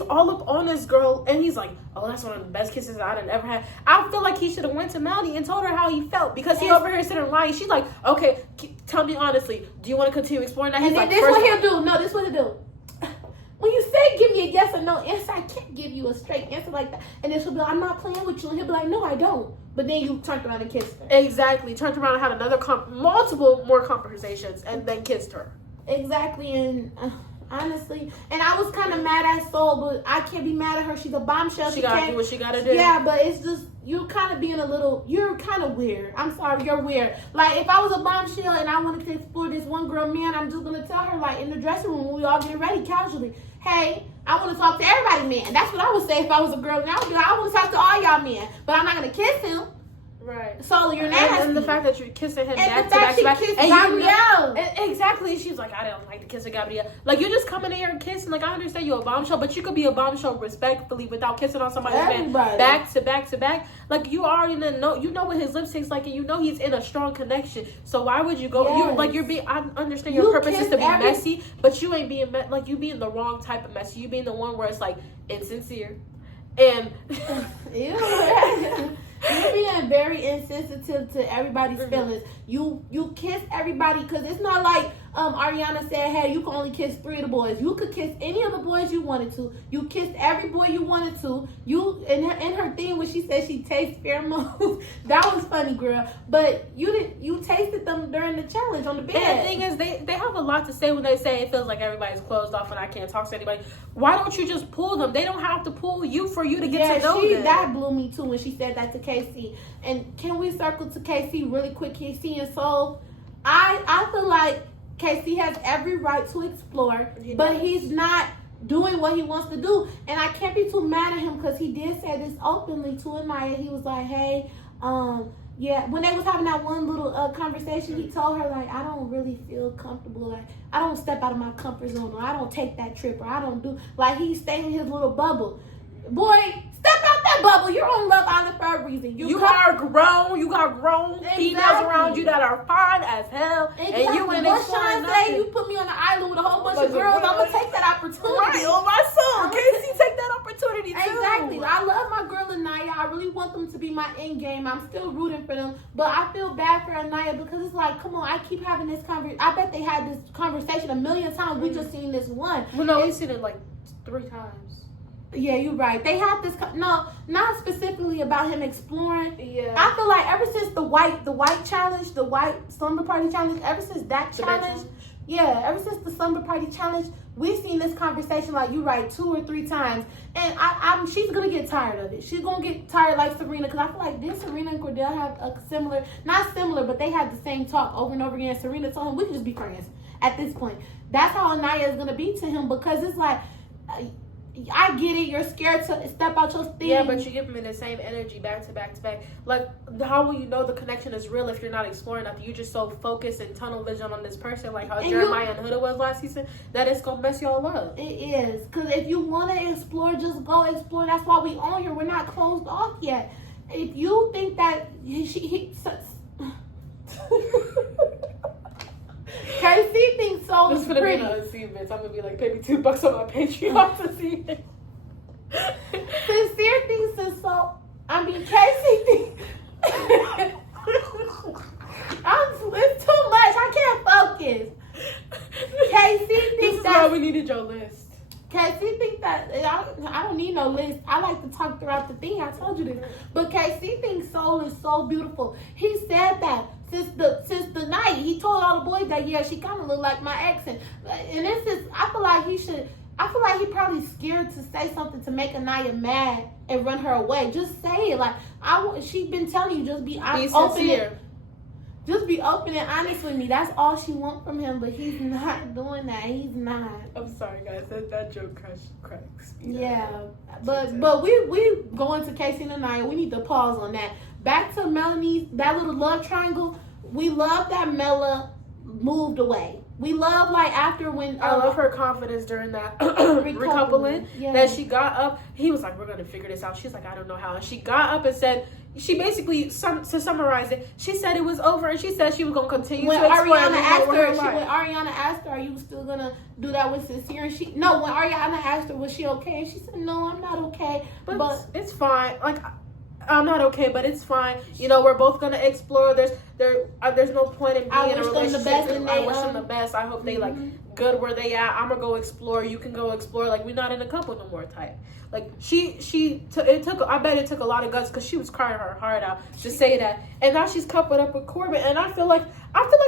all up on this girl, and he's like, oh, that's one of the best kisses I'd have ever had. I feel like he should have went to Melanie and told her how he felt, because he over here sitting lying. She's like, okay, tell me honestly, do you want to continue exploring that? He's and like, this what he'll do. No, this what he'll do. When you say give me a yes or no answer, I can't give you a straight answer like that. And this will be like, I'm not playing with you. And he'll be like, no, I don't. But then you turned around and kissed her. Exactly. Turned around and had another multiple more conversations and then kissed her. Exactly. And honestly, and I was kind of mad at Soul, but I can't be mad at her. She's a bombshell. She gotta do what she gotta do. Yeah, but it's just, you're kind of being you're kind of weird. I'm sorry, you're weird. Like, if I was a bombshell and I wanted to explore this one girl man, I'm just gonna tell her, like, in the dressing room when we all getting ready casually, hey, I want to talk to everybody, man. That's what I would say if I was a girl. And I would be like, I want to talk to all y'all men, but I'm not gonna kiss him. Right. So you're nasty. And the fact that you're kissing him and back to back. And Gabrielle. Exactly. She's like, I don't like to kiss a Gabrielle. Like, you're just coming in here and kissing. Like, I understand you're a bombshell, but you could be a bombshell respectfully without kissing on somebody's man back to back to back. Like, you already know. You know what his lips taste like, and you know he's in a strong connection. So why would you go? Yes. I understand your purpose is to be messy, but you ain't being like, you being the wrong type of messy. You being the one where it's like insincere, and you're being very insensitive to everybody's feelings. You kiss everybody, because it's not like Ariana said, hey, you can only kiss 3 of the boys. You could kiss any of the boys you wanted to. You kissed every boy you wanted to. You in her thing when she said she tastes pheromones, that was funny, girl. But you tasted them during the challenge on the bed. And the thing is, they have a lot to say when they say it feels like everybody's closed off and I can't talk to anybody. Why don't you just pull them? They don't have to pull you for you to get to know them. That blew me too when she said that to Casey. And can we circle to Casey really quick? Casey and Soul. I feel like Casey has every right to explore, but he's not doing what he wants to do. And I can't be too mad at him, because he did say this openly to Anaya. He was like, hey, yeah, when they was having that one little conversation, he told her, like, I don't really feel comfortable. Like, I don't step out of my comfort zone, or I don't take that trip, or I don't do, like, he's staying in his little bubble. Boy, step out that bubble. You're on Love Island for a reason. You are grown. You got grown females around you that are fine as hell. Exactly. And you ain't exploring nothing. You put me on the island with a whole bunch of girls. I'm going to take that opportunity. Right, on my soul. Casey, take that opportunity too. Exactly. I love my girl Anaya. I really want them to be my end game. I'm still rooting for them. But I feel bad for Anaya, because it's like, come on, I keep having this conversation. I bet they had this conversation a million times. We just seen this one. Well, no, we've seen it like 3 times. Yeah, you're right. They have this. No, not specifically about him exploring. Yeah. I feel like ever since the white challenge, the white slumber party challenge, ever since that challenge, ever since the slumber party challenge, we've seen this conversation, like, you're right, 2 or 3 times, and she's gonna get tired of it. She's gonna get tired like Serena, because I feel like did Serena and Cordell have a similar, not similar, but they had the same talk over and over again. Serena told him we could just be friends at this point. That's how Anaya is gonna be to him, because it's like. I get it. You're scared to step out your thing. Yeah, but you give them the same energy back to back to back. Like, how will you know the connection is real if you're not exploring nothing? You're just so focused and tunnel vision on this person, like how Jeremiah and Huda was last season, that it's gonna mess y'all up. It is, because if you want to explore, just go explore. That's why we on here. We're not closed off yet. if you think that KC thinks Soul This is is gonna pretty. be an unseen bits. I'm gonna be like, pay me $2 on my Patreon to see it. Sincere thinks that Soul. I mean, Casey thinks. It's too much. I can't focus. Casey This thinks is that. why we needed your list. Casey thinks that I don't need no list. I like to talk throughout the thing. I told you this. But Casey thinks Soul is so beautiful. He said that since the night he told all the boys that she kind of looked like my ex, and this is I feel like he probably scared to say something to make Anaya mad and run her away. Just say it. Like she been telling you, just be open. Just be open and honest with me. That's all she wants from him, but he's not doing that. He's not. I'm sorry, guys. That joke cracks me. Yeah, but we going to Casey and Anaya. We need to pause on that. Back to Melanie's, that little love triangle. We love that Mela moved away. We love after when I love her confidence during that recoupling. Yeah. That she got up. He was like, "We're gonna figure this out." She's like, "I don't know how." And she got up and said, she basically, to summarize it, she said it was over, and she said she was gonna continue when to explore Ariana asked her, life. when Ariana asked her, "Are you still gonna do that with Sincere?" And when Ariana asked her, "Was she okay?" And she said, "No, I'm not okay." But it's fine. Like, I'm not okay, but it's fine. You know, we're both gonna explore. There's no point in being in a relationship. I wish them the best. I hope they good where they at. I'm gonna go explore. You can go explore. Like, we're not in a couple no more type. Like, I bet it took a lot of guts because she was crying her heart out to say that. And now she's coupled up with Corbin, and I feel like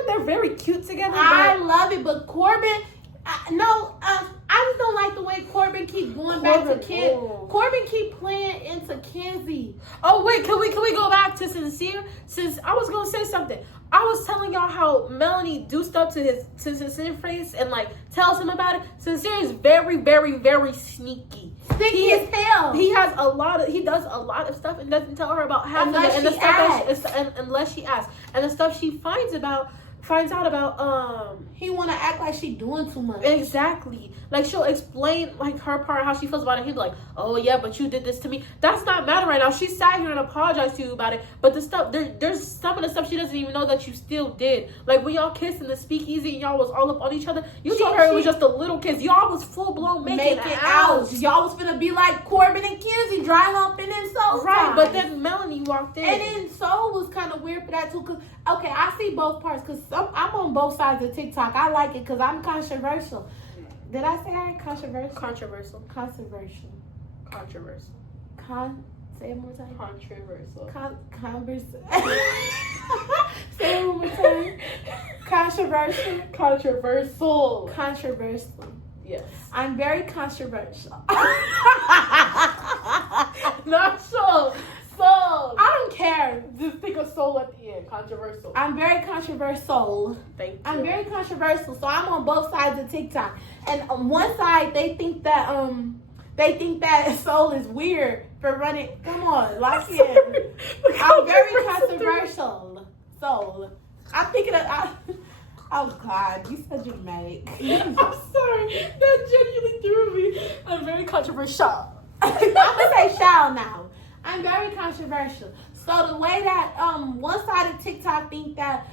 they're very cute together. I love it, but Corbin, I just don't like the way Corbin keep going back to Ken. Corbin keep playing into Kenzie. Oh wait, can we go back to Sincere? Since I was gonna say something. I was telling y'all how Melanie do stuff to Sincere face and tells him about it. Sincere is very, very, very sneaky. Sneaky as hell. He does a lot of stuff and doesn't tell her about half unless of it. She asks. Unless she asks. And the stuff she finds out about he wanna act like she doing too much. Exactly. Like, she'll explain her part, how she feels about it. He'd be like, "Oh yeah, but you did this to me." That's not matter right now. She sat here and apologized to you about it. But the stuff there's some of the stuff she doesn't even know that you still did. Like when y'all kissed in the speakeasy and y'all was all up on each other. You told her it was just a little kiss. Y'all was full blown making out. Y'all was finna be like Corbin and Kenzie, dry humping and Soul. Right, but then Melanie walked in. And then Soul was kind of weird for that too. Cause okay, I see both parts. Cause I'm on both sides of TikTok. I like it because I'm controversial. Did I say I controversial? Controversial. Say it one more time. Controversial. Say it one more time. Controversial. Yes. I'm very controversial. Not so. I don't care. Just think of soul at the end. Controversial. I'm very controversial. Thank you. I'm very controversial. So I'm on both sides of TikTok. And on one side, they think that Soul is weird for running. Come on, lock in. I'm very controversial. Soul. I'm thinking of. Oh God, you said you make. I'm sorry. That genuinely threw me. I'm very controversial. I'm gonna say shall now. I'm very controversial. So the way that one side of TikTok think that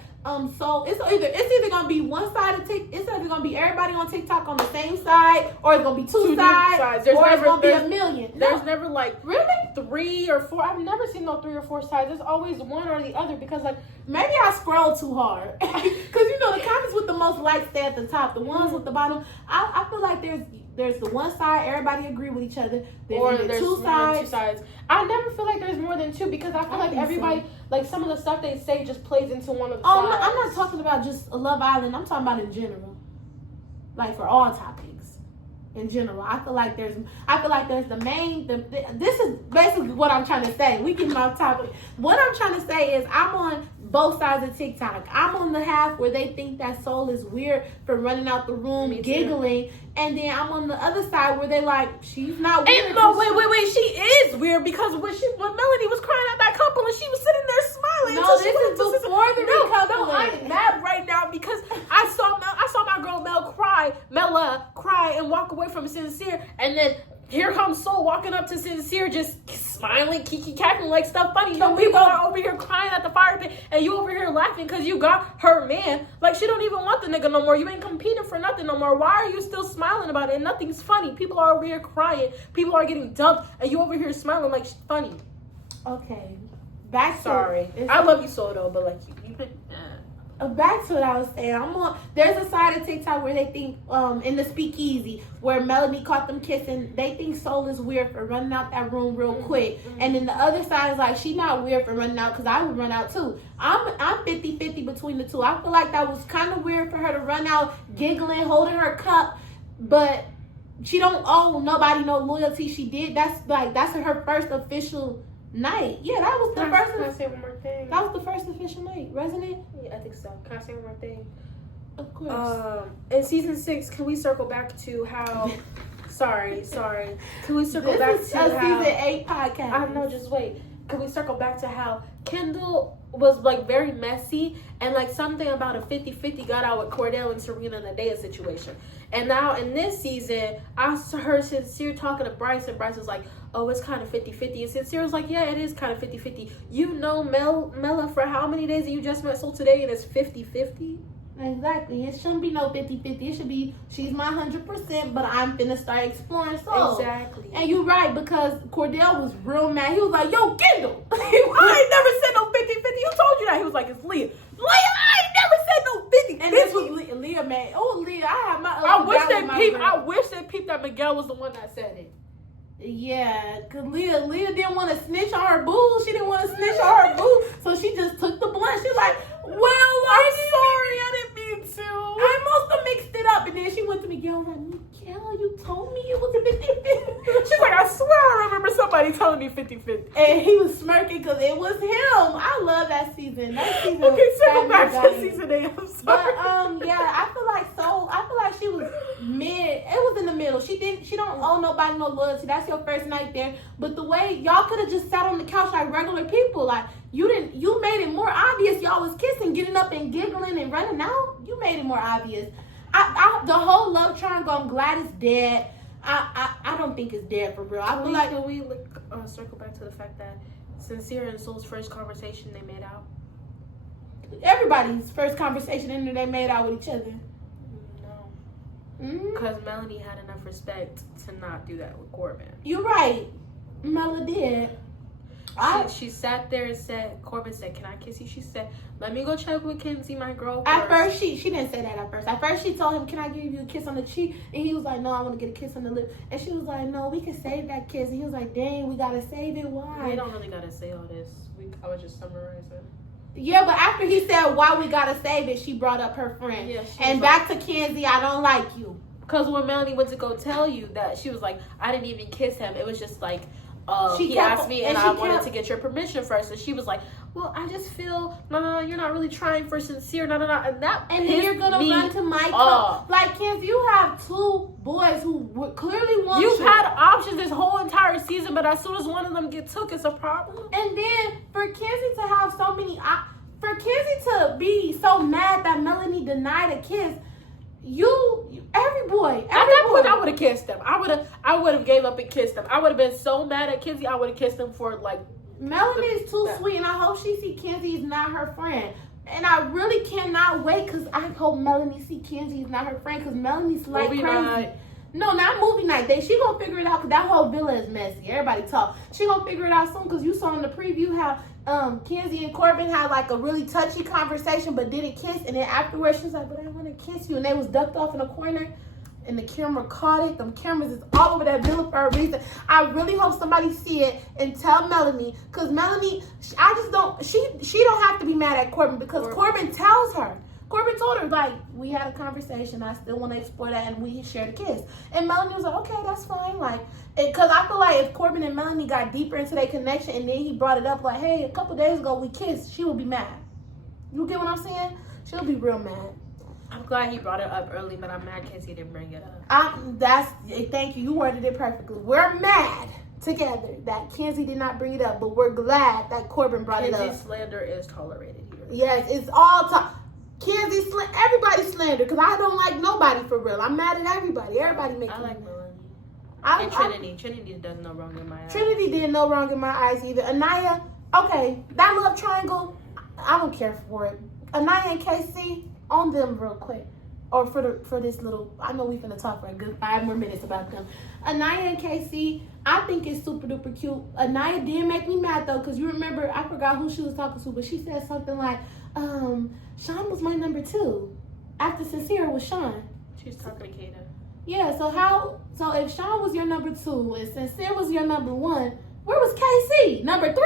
so it's either gonna be one side of TikTok, it's either gonna be everybody on TikTok on the same side, or it's gonna be two sides. Or it's gonna be a million. There's never really 3 or 4. I've never seen no 3 or 4 sides. There's always one or the other because maybe I scroll too hard. Cause the comments with the most likes stay at the top. The ones with the bottom, I feel like there's the one side, everybody agree with each other. There's two sides. I never feel like there's more than 2 because I feel like everybody, some of the stuff they say just plays into one of the sides. I'm not talking about just Love Island. I'm talking about in general. For all topics. In general. I feel like there's the main, this is basically what I'm trying to say. We getting off topic. What I'm trying to say is I'm on both sides of TikTok. I'm on the half where they think that Soul is weird for running out the room, giggling. And then I'm on the other side where they she's not weird. And no, wait, she is weird because when Melanie was crying at that couple and she was sitting there smiling. No, this is before the recoupling. No, I'm mad right now because I saw my girl Mela cry and walk away from Sincere, and then here comes Soul walking up to Sincere, just smiling, kiki cackling like stuff funny. People are over here crying at the fire pit, and you over here laughing because you got her man. Like, she don't even want the nigga no more. You ain't competing for nothing no more. Why are you still smiling about it? And nothing's funny. People are over here crying. People are getting dumped, and you over here smiling like she's funny. Okay. Sorry. I love you, Soul, though, but like, you been... Back to what I was saying. There's a side of TikTok where they think, in the speakeasy, where Melanie caught them kissing, they think Soul is weird for running out that room real quick. And then the other side is like, she not weird for running out, because I would run out too. I'm 50-50 between the two. I feel like that was kind of weird for her to run out, giggling, holding her cup, but she don't owe nobody no loyalty. She did. That's her first official night. Yeah, that was the first. Can I say one more thing? That was the first official night, wasn't it? Yeah, I think so. Can I say one more thing? Of course. In season 6, can we circle back to how? sorry. Can we circle back to how? Season 8 podcast. I know. Just wait. Can we circle back to how Kendall was like very messy and like something about a 50-50 got out with Cordell and Serena in a Dea situation. And now in this season, I heard Sincere talking to Bryce, and Bryce was like, oh, it's kind of 50-50. And Sincere was like, yeah, it is kind of 50-50. You know Mela for how many days, and you just met Soul today, and it's 50-50? Exactly. It shouldn't be no 50-50. It should be, she's my 100%, but I'm finna start exploring Soul. Exactly. And you're right, because Cordell was real mad. He was like, yo, Kendall, I ain't never said no 50-50. Who told you that? He was like, it's Leah. Leah, I ain't never said no 50. And this was Leah, man. Oh, Leah, I have my I wish they peeped that Miguel was the one that said it. Yeah, because Leah didn't want to snitch on her boo. She didn't want to snitch on her boo. So she just took the blunt. She's like, well, I'm sorry. I didn't mean to. I must have mixed it up. And then she went to Miguel and was like, Miguel, you told me it was a 50-50. She's like, I swear I remember somebody telling me 50-50. And he was smirking because it was him. I love that season. That season okay, circle was back to funny. season 8. I'm sorry. But yeah, I feel like she was mid. It was in the middle. She don't owe nobody no loyalty. That's your first night there. But the way y'all could have just sat on the couch like regular people, like you made it more obvious y'all was kissing, getting up and giggling and running out. You made it more obvious. The whole love triangle, I'm glad it's dead. I don't think it's dead for real. I feel like, can we circle back to the fact that Sincere and Soul's first conversation, they made out? Everybody's first conversation in there, they made out with each other. No. Because Melanie had enough respect to not do that with Corbin. You're right. Mela did. She sat there and said, Corbin said, can I kiss you? She said, let me go check with Kenzie, my girl. At first, she didn't say that at first. At first, she told him, can I give you a kiss on the cheek? And he was like, no, I want to get a kiss on the lip. And she was like, no, we can save that kiss. And he was like, dang, we got to save it. Why? We don't really got to say all this. I was just summarizing. Yeah, but after he said why we got to save it, she brought up her friend. Yeah, and back to Kenzie, I don't like you. Because when Melanie went to go tell you that, she was like, I didn't even kiss him. It was just like, he asked me and I wanted to get your permission first. And she was like, well, I just feel, no, you're not really trying for Sincere, no. And then you're going to run to Michael. Like, Kenzie, you have two boys who clearly want you. You've had options this whole entire season, but as soon as one of them get took, it's a problem. And then for Kenzie to have so many, for Kenzie to be so mad that Melanie denied a kiss, every boy. At that point, I would have kissed him. I would have gave up and kissed him. I would have been so mad at Kenzie. I would have kissed him for like. Melanie is too sweet, and I hope she see Kenzie is not her friend. And I really cannot wait because I hope Melanie see Kenzie is not her friend because Melanie's like movie crazy. Night. No, not movie night. She gonna figure it out because that whole villa is messy. Everybody talk. She gonna figure it out soon because you saw in the preview how Kenzie and Corbin had like a really touchy conversation but didn't kiss, and then afterwards she was like, but I want to kiss you, and they was ducked off in a corner and the camera caught it. Them cameras is all over that villa for a reason. I really hope somebody see it and tell Melanie, because Melanie, she don't have to be mad at Corbin because Corbin tells her. Corbin told her, like, we had a conversation. I still want to explore that, and we shared a kiss. And Melanie was like, okay, that's fine. Like, because I feel like if Corbin and Melanie got deeper into their connection and then he brought it up, like, hey, a couple days ago we kissed, she would be mad. You get what I'm saying? She'll be real mad. I'm glad he brought it up early, but I'm mad Kenzie didn't bring it up. Thank you. You worded it perfectly. We're mad together that Kenzie did not bring it up, but we're glad that Corbin brought it up. Kenzie's slander is tolerated here. Yes, it's all time. Kenzie, everybody slander because I don't like nobody for real. I'm mad at everybody. Everybody makes I like Melanie. And Trinity does no wrong in my eyes. Trinity did no wrong in my eyes either. Anaya, okay, that love triangle, I don't care for it. Anaya and KC, on them real quick. Or for this little, I know we finna talk for a good 5 more minutes about them. Anaya and KC, I think it's super duper cute. Anaya did make me mad though, because you remember, I forgot who she was talking to, but she said something like, Sean was my number 2. After Sincere was Sean. She's talking to Kata. Yeah, so if Sean was your number 2 and Sincere was your number 1, where was KC? Number 3?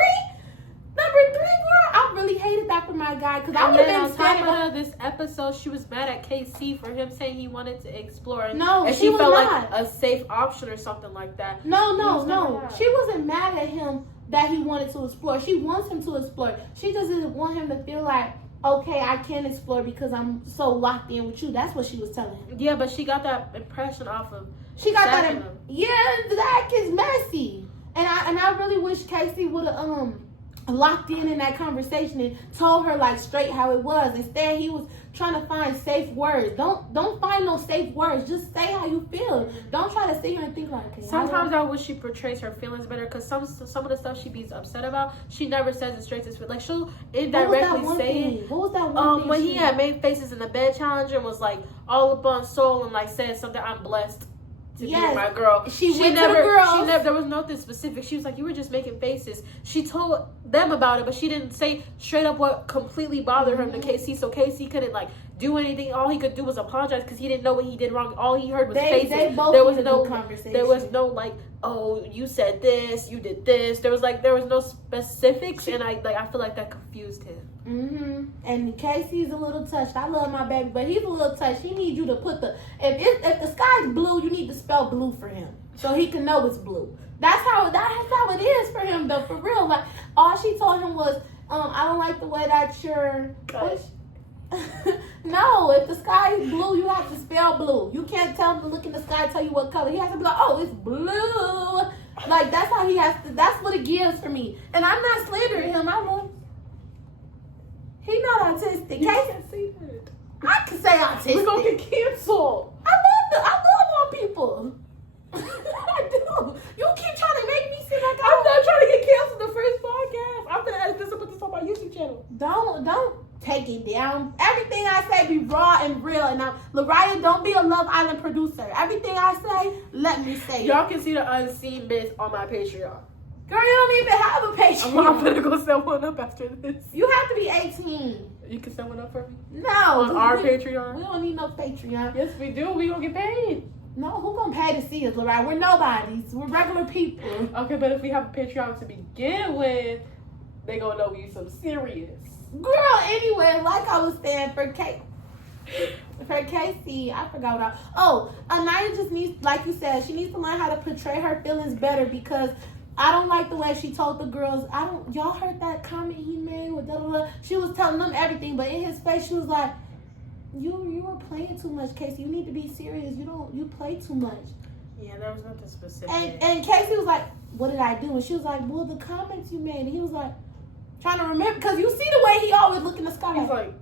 Number 3, girl. I really hated that for my guy because I would have been standing on this episode. She was mad at KC for him saying he wanted to explore. No, and she was felt not. like a safe option or something like that. No. She wasn't mad at him that he wanted to explore. She wants him to explore. She doesn't want him to feel like, okay, I can't explore because I'm so locked in with you. That's what she was telling him. Yeah, but she got that impression off of. She got that. Yeah, Zach is messy, and I really wish Casey would have locked in that conversation and told her like straight how it was. Instead, he was trying to find safe words. Don't find no safe words. Just say how you feel. Don't try to sit here and think like. Okay, sometimes I wish she portrays her feelings better because some of the stuff she be upset about, she never says it straight to his face. Like she'll indirectly say it. What was that one thing? When he had made faces in the bed challenge and was like all up on soul and like said something, I'm blessed to be with my girl. She went to the girls. There was nothing specific. She was like, you were just making faces. She told them about it, but she didn't say straight up what completely bothered him to KC. So KC couldn't like do anything. All he could do was apologize because he didn't know what he did wrong. All he heard was faces. There was no like, oh, you said this, you did this. There was no specifics, and I feel like that confused him. And Casey's a little touched. I love my baby, but he's a little touched. He needs you to put if the sky's blue, you need to spell blue for him so he can know it's blue. That's how it is for him though, for real. Like all she told him was, I don't like the way that you're. No, if the sky is blue, you have to spell blue. You can't tell him to look in the sky and tell you what color. He has to be like, oh, it's blue. Like that's how he has to. That's what it gives for me. And I'm not slandering him. I love. He's not autistic. You can't say that. I can say autistic. We're gonna get canceled. I love all people. I do. You keep trying to make me seem like I'm not trying to get canceled the first podcast. I'm gonna edit this and put this on my YouTube channel. Don't take it down. Everything I say be raw and real. And Lariah, don't be a Love Island producer. Everything I say, let me say. Y'all can see the unseen bits on my Patreon. Girl, you don't even have a Patreon. I'm gonna go set one up after this. You have to be 18. You can set one up for me? No. On our Patreon? We don't need no Patreon. Yes, we do. We gonna get paid. No, who gonna pay to see us, Lariah? We're nobodies. We're regular people. Okay, but if we have a Patreon to begin with, they gonna know we some serious. Girl, anyway, like I was saying, for Casey, I forgot what Anaya just needs, like you said, she needs to learn how to portray her feelings better because I don't like the way she told the girls. Y'all heard that comment he made with She was telling them everything, but in his face, she was like, you were playing too much, Casey. You need to be serious. You play too much. Yeah, there was nothing specific. And Casey was like, what did I do? And she was like, well, the comments you made. And he was like, trying to remember, because you see the way he always look in the sky. He's like,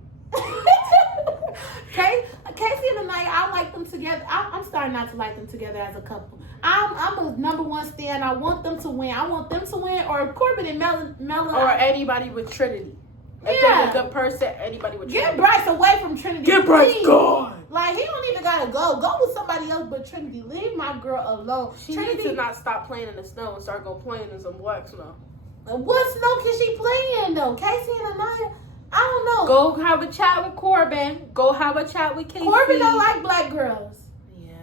Casey and Anaya, I like them together. I'm starting not to like them together as a couple. I'm a number one stan. I want them to win. I want them to win, or Corbin and Melon. Or anybody with Trinity. If yeah. they're a good person, anybody with Trinity. Get Bryce away from Trinity. Get Bryce gone. Like, he don't even gotta go. Go with somebody else but Trinity. Leave my girl alone. She needs to not stop playing in the snow and start going playing in some black snow. What snow can she play in, though? Casey and Anaya? I don't know. Go have a chat with Corbin. Go have a chat with Casey. Corbin don't like black girls. Yeah.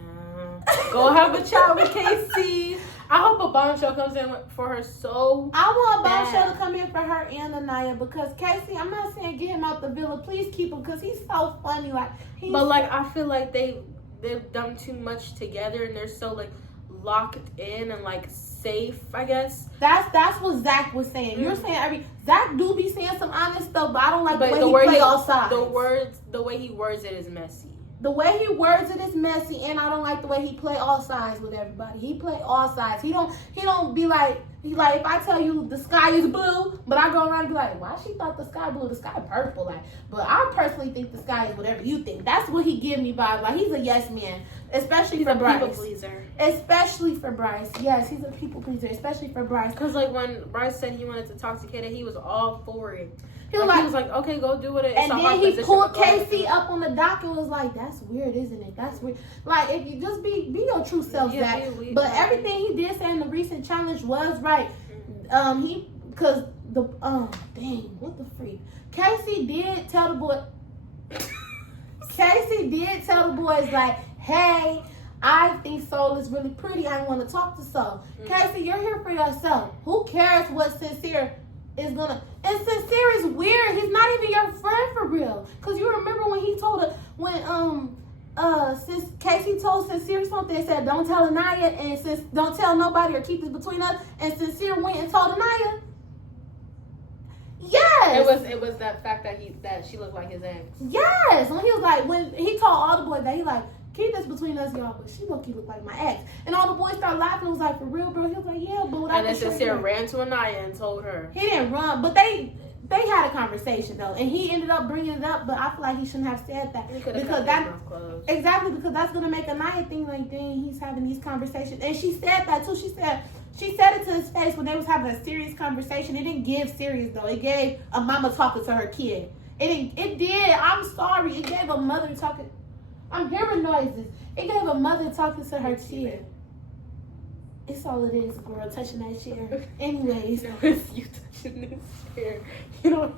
Go have a chat with Casey. I hope a bombshell comes in for her so I want a bombshell to come in for her and Anaya because Casey, I'm not saying get him out the villa. Please keep him because he's so funny. But I feel like they've done too much together and they're so locked in and safe, I guess. That's what Zach was saying. You're saying Zach do be saying some honest stuff, but I don't like the way he play all sides. The way he words it is messy. The way he words it is messy, and I don't like the way he play all sides with everybody. He play all sides. He don't be like, He like, if I tell you the sky is blue, but I go around and be like, why she thought the sky blue? The sky purple. Like, but I personally think the sky is whatever you think. That's what he give me vibe. Like, he's a yes man, especially for Bryce. People pleaser. Especially for Bryce. Yes, he's a people pleaser, especially for Bryce. Because like when Bryce said he wanted to talk to Kayla, he was all for it. He was like, okay, go do it. And then he pulled Casey up on the dock and was like, that's weird, isn't it? That's weird. Like, if you just be your true self, Zach. But everything he did say in the recent challenge was right. Because dang, what the freak? Casey did tell the boys, like, hey, I think Soul is really pretty. I want to talk to Soul. Casey, you're here for yourself. Who cares what Sincere is gonna? And Sincere is weird. He's not even your friend for real. Cause you remember when he told her since Casey told Sincere something and said, don't tell Anaya and don't tell nobody or keep this between us, and Sincere went and told Anaya. Yes. It was that fact that she looked like his ex. Yes. When he was like, when he told all the boys that, he like, keep this between us, y'all, but she look like my ex. And all the boys started laughing. It was like, for real, bro? He was like, yeah, but and then Sincere ran to Anaya and told her. He didn't run, but they had a conversation though, and he ended up bringing it up. But I feel like he shouldn't have said that because that's gonna make Anaya think like, dang, he's having these conversations. And she said that too. She said it to his face when they was having a serious conversation. It didn't give serious though. It gave a mama talking to her kid. It did. I'm sorry. It gave a mother talking. I'm hearing noises. It gave a mother talking to her kid. It's all it is, girl, touching that chair. Anyways. No, it's you touching this chair. You know.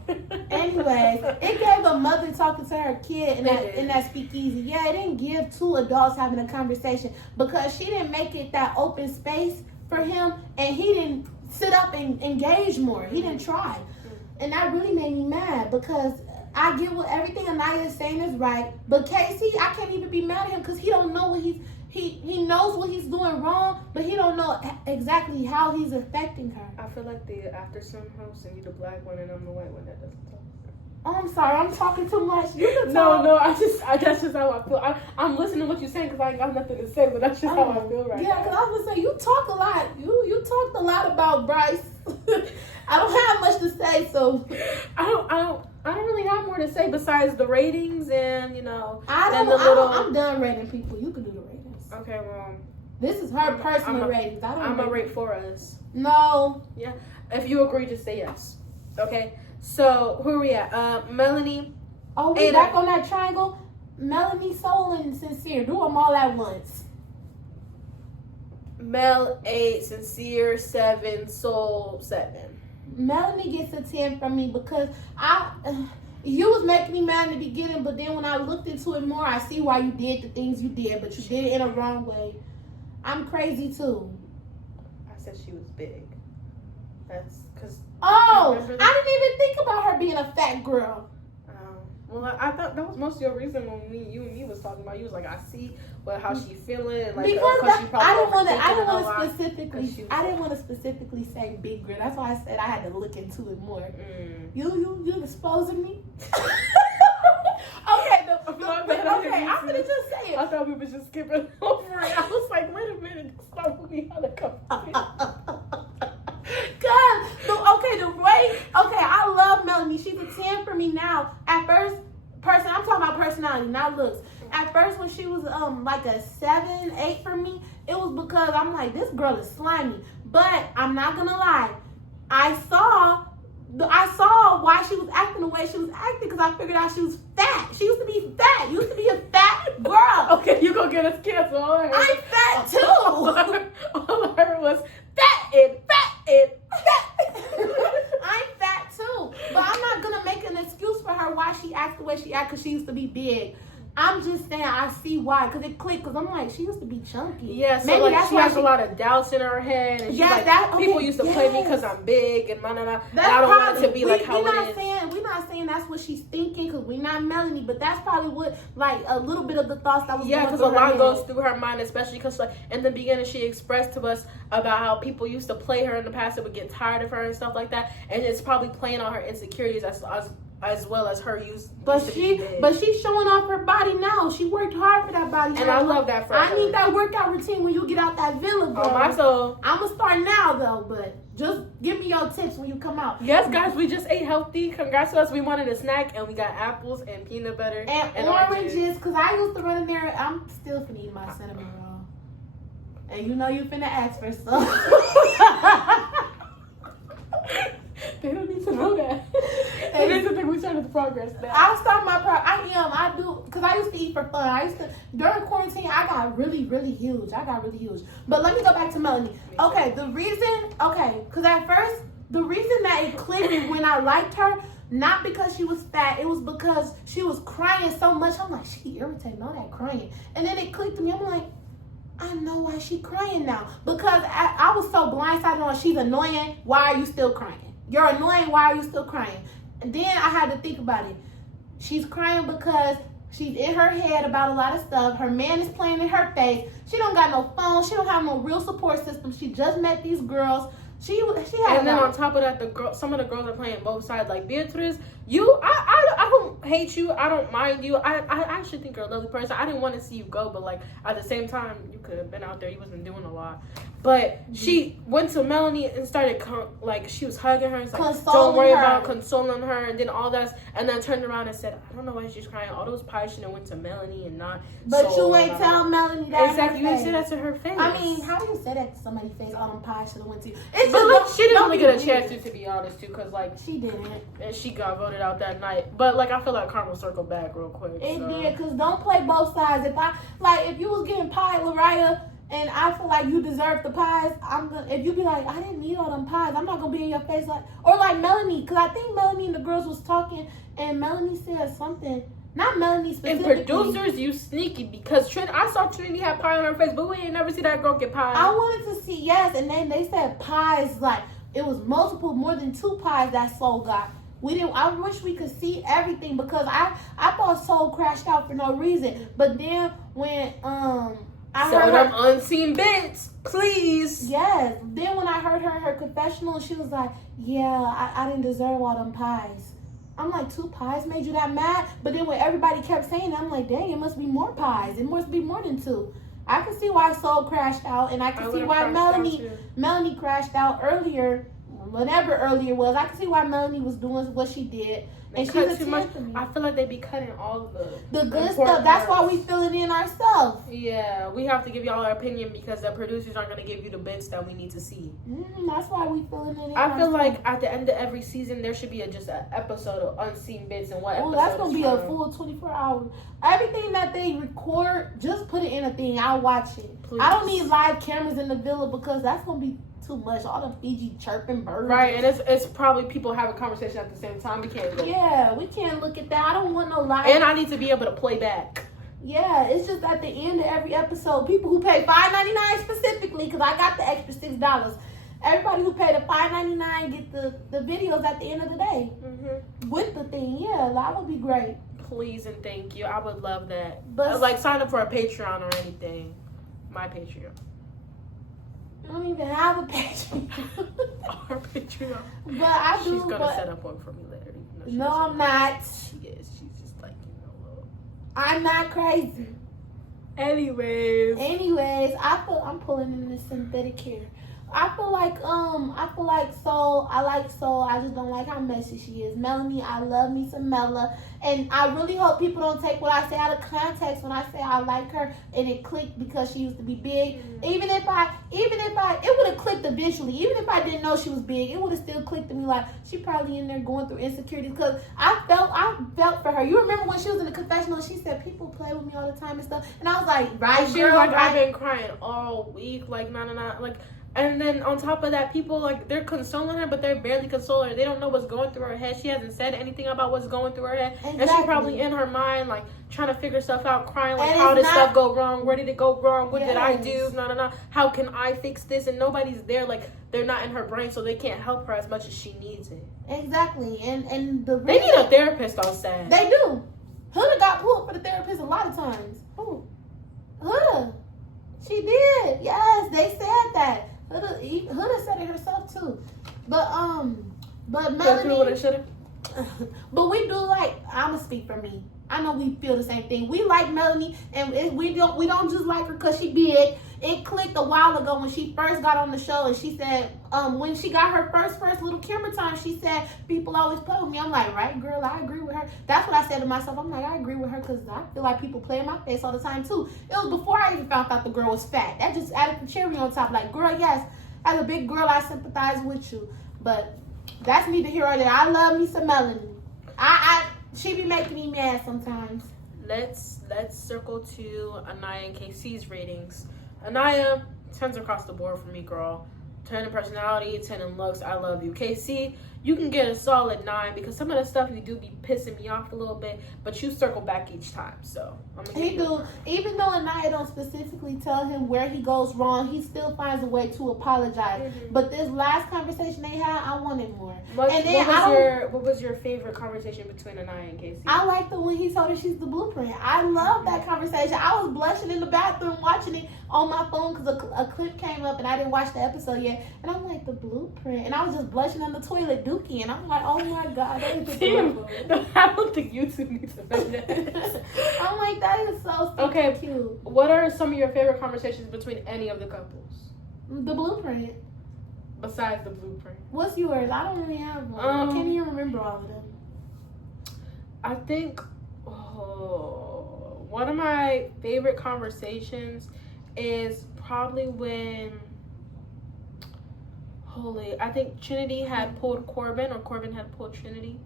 Anyways, it gave a mother talking to her kid in that speakeasy. Yeah, it didn't give two adults having a conversation because she didn't make it that open space for him, and he didn't sit up and engage more. He didn't try. And that really made me mad because I get what everything Anaya is saying is right, but Casey, I can't even be mad at him because he don't know what he knows what he's doing wrong, but he don't know exactly how he's affecting her. I feel like the after some host and you the black one and I'm the white one that doesn't talk. Oh, I'm sorry, I'm talking too much. You can talk. No, that's just how I feel. I'm listening to what you're saying because I ain't got nothing to say, but that's just how I feel right now. Yeah, because I was gonna say you talk a lot. You talked a lot about Bryce. I don't have much to say, so I don't really have more to say besides the ratings and I'm done rating people. You can do the ratings. Okay, well, this is her personal ratings. I'm gonna rate for us. No. Yeah. If you agree, just say yes. Okay. So who are we at? Melanie. Oh, we back on that triangle. Melanie, Soul, and Sincere. Do them all at once. Mel 8, Sincere 7, Soul 7. Melanie gets a 10 from me because you was making me mad in the beginning, but then when I looked into it more, I see why you did the things you did, but you did it in a wrong way. I'm crazy too. I said she was big. That's because. Oh, I didn't even think about her being a fat girl. Well, I thought that was most of your reason when you and me was talking about. You was like, I see how she feeling, like because she probably I didn't want to specifically say big girl. That's why I said I had to look into it more. You exposing me. Okay, I'm gonna just say it. I thought we were just skipping over it. I was like, wait a minute, stop looking at the cup. God, I love Melanie. She's a 10 for me now. At first, I'm talking about personality, not looks. At first, when she was like a 7, 8 for me, it was because I'm like, this girl is slimy. But I'm not gonna lie, I saw why she was acting the way she was acting because I figured out she was fat. She used to be fat. You used to be a fat girl. Okay, you gonna get us canceled. I'm fat too. All I heard was fat and fat and fat. I'm fat too. But I'm not gonna make an excuse for her why she acts the way she acts because she used to be big. I'm just saying I see why, because it clicked, because I'm like, she used to be chunky. Yeah, so maybe like that's she has a lot of doubts in her head. And she's people used to play me because I'm big and and I don't want it to be like how it is. We're not saying that's what she's thinking, because we're not Melanie, but that's probably what, like, a little bit of the thoughts that was going because a lot goes through her mind, especially because like, in the beginning she expressed to us about how people used to play her in the past that would get tired of her and stuff like that, and it's probably playing on her insecurities as as well as her But she's showing off her body now. She worked hard for that body. And I love that for her. I need that workout routine when you get out that villa, bro. Oh, my soul. I'm going to start now, though, but just give me your tips when you come out. Yes, guys, we just ate healthy. Congrats to us. We wanted a snack, and we got apples and peanut butter. And oranges, because I used to run in there. I'm still finna eat my cinnamon roll. And you know you finna ask for some. They don't need to know that. They need to think we started the progress now. I'll start my I do, because I used to eat for fun. During quarantine, I got really, really huge. But let me go back to Melanie. Okay, because at first, the reason that it clicked when I liked her, not because she was fat, it was because she was crying so much. I'm like, she irritating, all that crying. And then it clicked to me. I'm like, I know why she crying now. Because I was so blindsided on she's annoying. Why are you still crying? You're annoying. Why are you still crying? And then I had to think about it. She's crying because she's in her head about a lot of stuff. Her man is playing in her face. She don't got no phone. She don't have no real support system. She just met these girls. She had. And then on top of that, some of the girls are playing both sides. Like Beatrice, I don't hate you. I don't mind you. I actually think you're a lovely person. I didn't want to see you go, but like at the same time, you could have been out there. You wasn't doing a lot. But she went to Melanie and started she was hugging her and like, don't worry about consoling her, and then all that, and then turned around and said, I don't know why she's crying. All those pies should have went to Melanie and not. But you ain't tell Melanie that. Exactly, you didn't say that to her face. I mean, how do you say that to somebody's face? All them pies should have went to you. She didn't really get a chance to be honest, too, because like she didn't, and she got voted out that night. But like I feel like karma circled back real quick. It did, because don't play both sides. If you was getting pie, Lariah, and I feel like you deserve the pies, if you be like, I didn't need all them pies, I'm not gonna be in your face or like Melanie, because I think Melanie and the girls was talking, and Melanie said something. Not Melanie specifically. And producers, you sneaky, because I saw Trinity have pie on her face, but we ain't never see that girl get pie. I wanted to see, yes, and then they said pies, like it was more than 2 pies that Soul got. I wish we could see everything, because I thought Soul crashed out for no reason. But then when I heard them unseen bits, please. Yes. Then when I heard her in her confessional, she was like, yeah, I didn't deserve all them pies. I'm like, 2 pies made you that mad? But then when everybody kept saying that, I'm like, dang, it must be more pies. It must be more than 2. I can see why Soul crashed out, and I can see why Melanie crashed out earlier. Whatever earlier was, I can see why Melanie was doing what she did. And she's too much. I feel like they be cutting all the good stuff. That's why we fill it in ourselves. Yeah, we have to give y'all our opinion, because the producers aren't going to give you the bits that we need to see. That's why we fill it in. I feel like at the end of every season, there should be just an episode of unseen bits and what episode. That's going to be a full 24 hours. Everything that they record, just put it in a thing. I'll watch it. Please. I don't need live cameras in the villa, because that's going to be too much. All the Fiji chirping birds. Right, and it's probably people having conversation at the same time. We can't look. Yeah, we can't look at that. I don't want no live. And I need to be able to play back. Yeah, it's just at the end of every episode, people who pay $5.99 specifically, because I got the extra $6. Everybody who paid the $5.99 get the videos at the end of the day with the thing. Yeah, that would be great. Please and thank you. I would love that. But like sign up for a Patreon or anything. My Patreon. I don't even have a Patreon. Our Patreon. But I do. She's gonna set up one for me later. No, I'm not. She is. She's just like, I'm not crazy. Anyways, I'm pulling in this synthetic hair. I feel like Soul. I like Soul. I just don't like how messy she is. Melanie, I love me some Mela. And I really hope people don't take what I say out of context when I say I like her and it clicked because she used to be big. Even if it would have clicked eventually. Even if I didn't know she was big, it would have still clicked to me like she probably in there going through insecurities, because I felt for her. You remember when she was in the confessional and she said people play with me all the time and stuff, and I was like, right, she girl, was like, right. I've been crying all week, like nah, like. And then on top of that, people like they're consoling her, but they're barely consoling her. They don't know what's going through her head. She hasn't said anything about what's going through her head, exactly. And she's probably in her mind like trying to figure stuff out, crying like, how did stuff go wrong? Where did it go wrong? What did I do? No. How can I fix this? And nobody's there. Like they're not in her brain, so they can't help her as much as she needs it. Exactly, and they need a therapist on set. They do. Huda got pulled for the therapist a lot of times. Who? Huda. She did. Yes, they said that. Huda said it herself too, but Melanie. What I should have. But we do like. I'ma speak for me. I know we feel the same thing. We like Melanie, and we don't just like her because she big. It clicked a while ago when she first got on the show, and she said, when she got her first little camera time, she said, people always play with me. I'm like, right, girl, I agree with her. That's what I said to myself. I'm like, I agree with her because I feel like people play in my face all the time too. It was before I even found out the girl was fat. That just added the cherry on top. Like, girl, yes, as a big girl, I sympathize with you, but that's neither here or there. I love me some Melanie. She be making me mad sometimes. Let's circle to Anaya and KC's ratings. Anaya, 10s across the board for me, girl. 10 in personality, 10 in looks. I love you. KC, you can get a solid 9 because some of the stuff you do be pissing me off a little bit, but you circle back each time. So I'm gonna He do. Even though Anaya don't specifically tell him where he goes wrong, he still finds a way to apologize. Mm-hmm. But this last conversation they had, I wanted more. What was your favorite conversation between Anaya and KC? I like the when he told her she's the blueprint. I love that conversation. I was blushing in the bathroom watching it on my phone because a clip came up and I didn't watch the episode yet. And I'm like, the blueprint. And I was just blushing on the toilet dookie. And I'm like, oh my God, that is the blueprint. No, I don't think YouTube needs to know that. I'm like, that is so okay, cute. What are some of your favorite conversations between any of the couples? The blueprint. Besides the blueprint. What's yours? I don't really have one. I can't even remember all of them. I think one of my favorite conversations is probably when I think Trinity had pulled Corbin, or Corbin had pulled Trinity,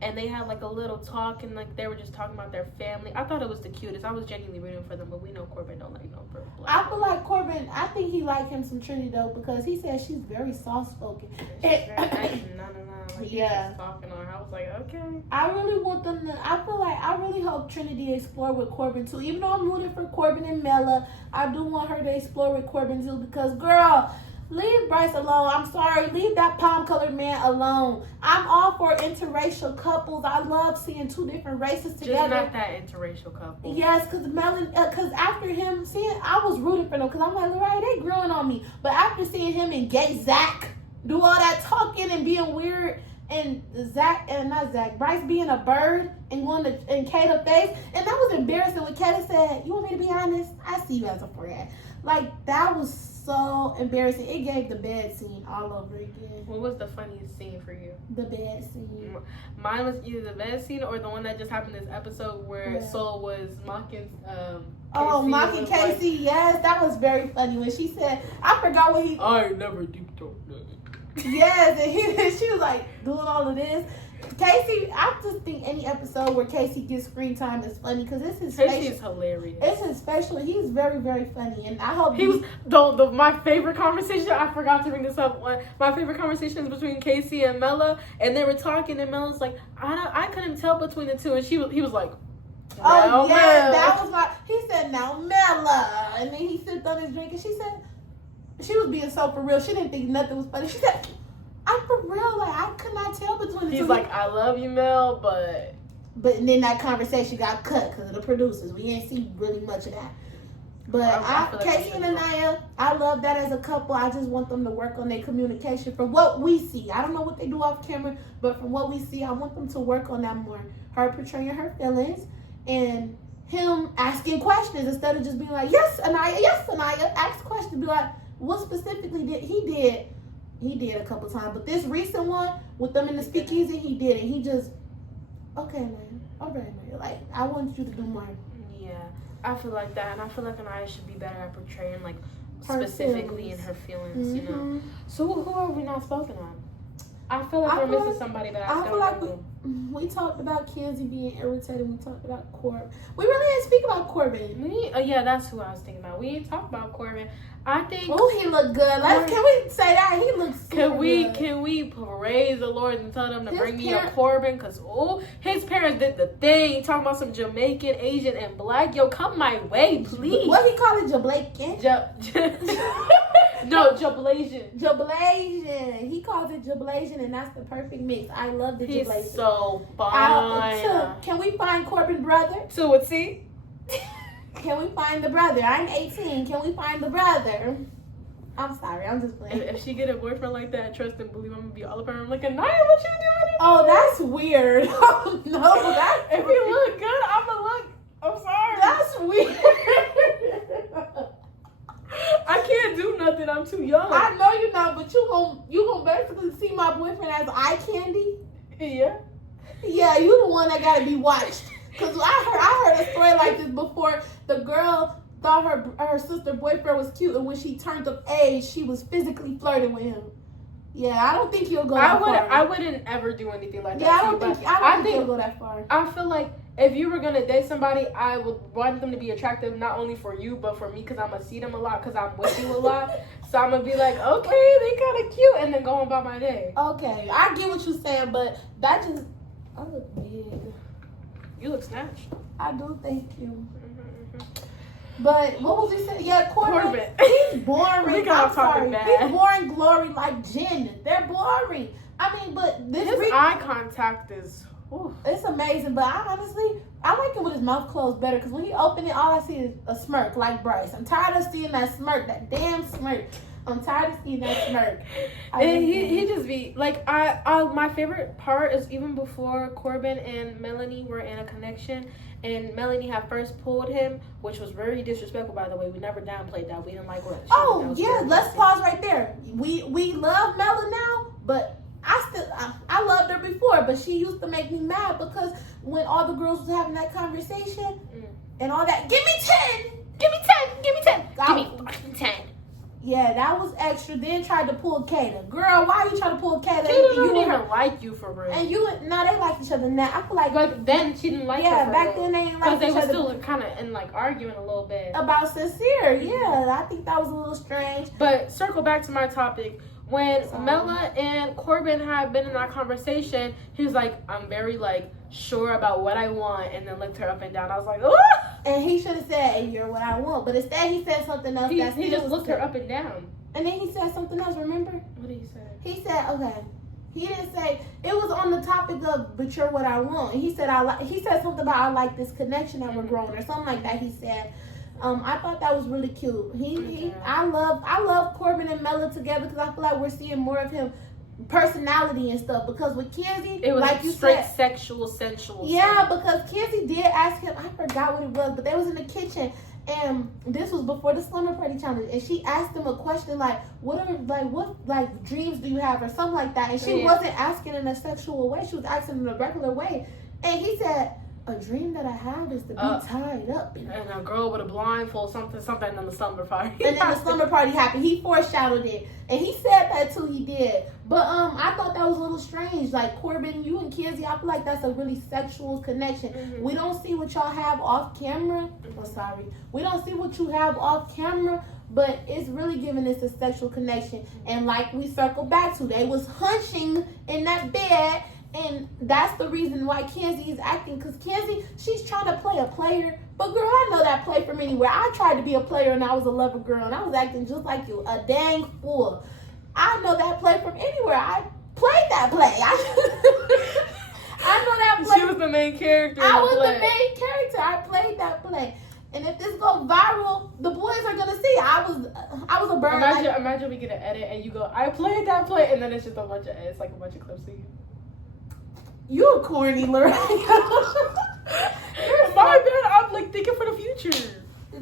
and they had like a little talk, and like they were just talking about their family. I thought it was the cutest. I was genuinely rooting for them, but we know Corbin don't like no black. I feel like Corbin, I think he liked him some Trinity though, because he said she's very soft spoken. Like, yeah. Just talking on her. I was like, okay. I really want them to. I really hope Trinity explore with Corbin too. Even though I'm rooting for Corbin and Mela, I do want her to explore with Corbin too, because girl, leave Bryce alone. I'm sorry. Leave that palm-colored man alone. I'm all for interracial couples. I love seeing two different races together. Just not that interracial couple. Yes, because after him I was rooting for them because I'm like, Lorraine, they growing on me. But after seeing him and gay Zach do all that talking and being weird, and Bryce being a bird and going to in Kata face, and that was embarrassing when Kata said, "You want me to be honest? I see you as a friend." Like, that was so embarrassing. It gave the bed scene all over again. What was the funniest scene for you? The bed scene. Mine was either the bed scene or the one that just happened this episode where Soul was mocking mocking Casey. Yes, that was very funny when she said, I forgot what he... I never deep throat nothing. Yes, and she was like doing all of this. Casey, I just think any episode where Casey gets screen time is funny because it's his facial. Casey is hilarious. It's his facial. He's very, very funny, and I hope he was. My favorite conversation. I forgot to bring this up. My favorite conversation is between Casey and Mela, and they were talking, and Mela's like, I couldn't tell between the two, and he was like, oh yeah, that was my. He said, now Mela, and then he sipped on his drink, and she said, she was being so for real. She didn't think nothing was funny. She said, I'm for real. Like, I could not tell between the two. He's like, I love you, Mel, but and then that conversation got cut because of the producers. We ain't see really much of that. But Casey and Anaya, I love that as a couple. I just want them to work on their communication from what we see. I don't know what they do off camera, but from what we see, I want them to work on that more. Her portraying her feelings and him asking questions instead of just being like, yes, Anaya, ask questions. Be like, what specifically did he did? He did a couple times, but this recent one with them in the speakeasy, he did it. He just, okay, man, all right, man. Like, I want you to do more. Yeah, I feel like that, and I feel like Anaya should be better at portraying, like, specifically in her feelings, you know. So who are we not spoken on? I feel like we're missing somebody, but I feel like we talked about Kenzie being irritated. We talked about Corbin. We really didn't speak about Corbin. Yeah, that's who I was thinking about. We didn't talk about Corbin. I think. Oh, he looked good. Can we say that he looks? Good. Can we praise the Lord and tell them to bring me a Corbin? Cause his parents did the thing. Talking about some Jamaican, Asian, and Black. Yo, come my way, please. What he call it, Jamaican? No, Jablasian. Jablasian. He calls it Jablasian, and that's the perfect mix. I love the Jablasian. He's so fun. Can we find Corbin brother? So what's he? Can we find the brother? I'm 18. Can we find the brother? I'm sorry. I'm just playing. If she get a boyfriend like that, trust and believe I'm gonna be all up her. I'm like, Naya, what you doing? Oh, that's weird. Oh, no, that's If you look good, I'ma look. I'm sorry. That's weird. I can't do nothing. I'm too young. I know you're not, but you gonna basically see my boyfriend as eye candy. Yeah. Yeah, you the one that gotta be watched. Cause I heard a story like this before. The girl thought her sister boyfriend was cute, and when she turned of age, she was physically flirting with him. Yeah, I don't think you'll go that far. I wouldn't ever do anything like that. Yeah, I don't think you'll go that far. I feel like if you were gonna date somebody, I would want them to be attractive not only for you but for me, because I'm gonna see them a lot because I'm with you a lot. So I'm gonna be like, okay, they kind of cute, and then go on about my day. Okay, I get what you're saying, but that just I look big. You look snatched. I do, thank you. But what was he saying? Yeah, Corbin. He's boring. We got I'm sorry. bad. He's boring. Glory like Jen. They're boring. I mean, but His eye contact is. Oof. It's amazing, but I honestly like him with his mouth closed better, because when he open it, all I see is a smirk like Bryce. I'm tired of seeing that smirk, that damn smirk. I'm tired of seeing that smirk. And he just be like, I my favorite part is even before Corbin and Melanie were in a connection, and Melanie had first pulled him, which was very disrespectful, by the way. We never downplayed that. We didn't like what she was yeah, let's pause right there. We love Mela now, but I loved her before, but she used to make me mad because when all the girls was having that conversation and all that, give me 10, give me 10, give me 10, give me fucking 10. Yeah, that was extra. Then tried to pull Kata. Girl, why are you trying to pull Kata? Kata don't even like you for real. And you, no, they like each other now. I feel like then she didn't like her. Yeah, back then they didn't like each other. Because they were still kind of in like arguing a little bit. About Sincere, yeah. I think that was a little strange. But circle back to my topic. When Mela and Corbin had been in that conversation, he was like, I'm very like sure about what I want, and then looked her up and down. I was like, oh! And he should have said, hey, you're what I want. But instead he said something else. He just looked her up and down. And then he said something else, remember? What did he say? He said, okay. He didn't say, it was on the topic of, but you're what I want. And he said, he said something about, I like this connection that we're growing, or something like that he said. I thought that was really cute. I love Corbin and Mela together, because I feel like we're seeing more of him personality and stuff. Because with Kenzie, it was like you straight said, sexual, sensual. Yeah, stuff. Because Kenzie did ask him. I forgot what it was, but they was in the kitchen, and this was before the slumber party challenge. And she asked him a question like, "What dreams do you have?" or something like that. And she wasn't asking in a sexual way. She was asking in a regular way. And he said, a dream that I have is to be tied up. And a girl with a blindfold, something, and then the slumber party. And then the slumber party happened. He foreshadowed it. And he said that too, he did. But I thought that was a little strange. Like, Corbin, you and Kenzie, I feel like that's a really sexual connection. Mm-hmm. We don't see what y'all have off camera. Mm-hmm. Oh, sorry. We don't see what you have off camera, but it's really giving us a sexual connection. And like we circle back to, they was hunching in that bed. And that's the reason why Kenzie is acting. Because Kenzie, she's trying to play a player. But girl, I know that play from anywhere. I tried to be a player and I was a lover girl. And I was acting just like you. A dang fool. I know that play from anywhere. I played that play. I know that play. She was the main character. I was the main character. I played that play. And if this goes viral, the boys are gonna see. I was a bird. Imagine we get an edit and you go, I played that play, and then it's just a bunch of edits, like a bunch of clips of you. You're corny, Lorraine. My bad. I'm like thinking for the future.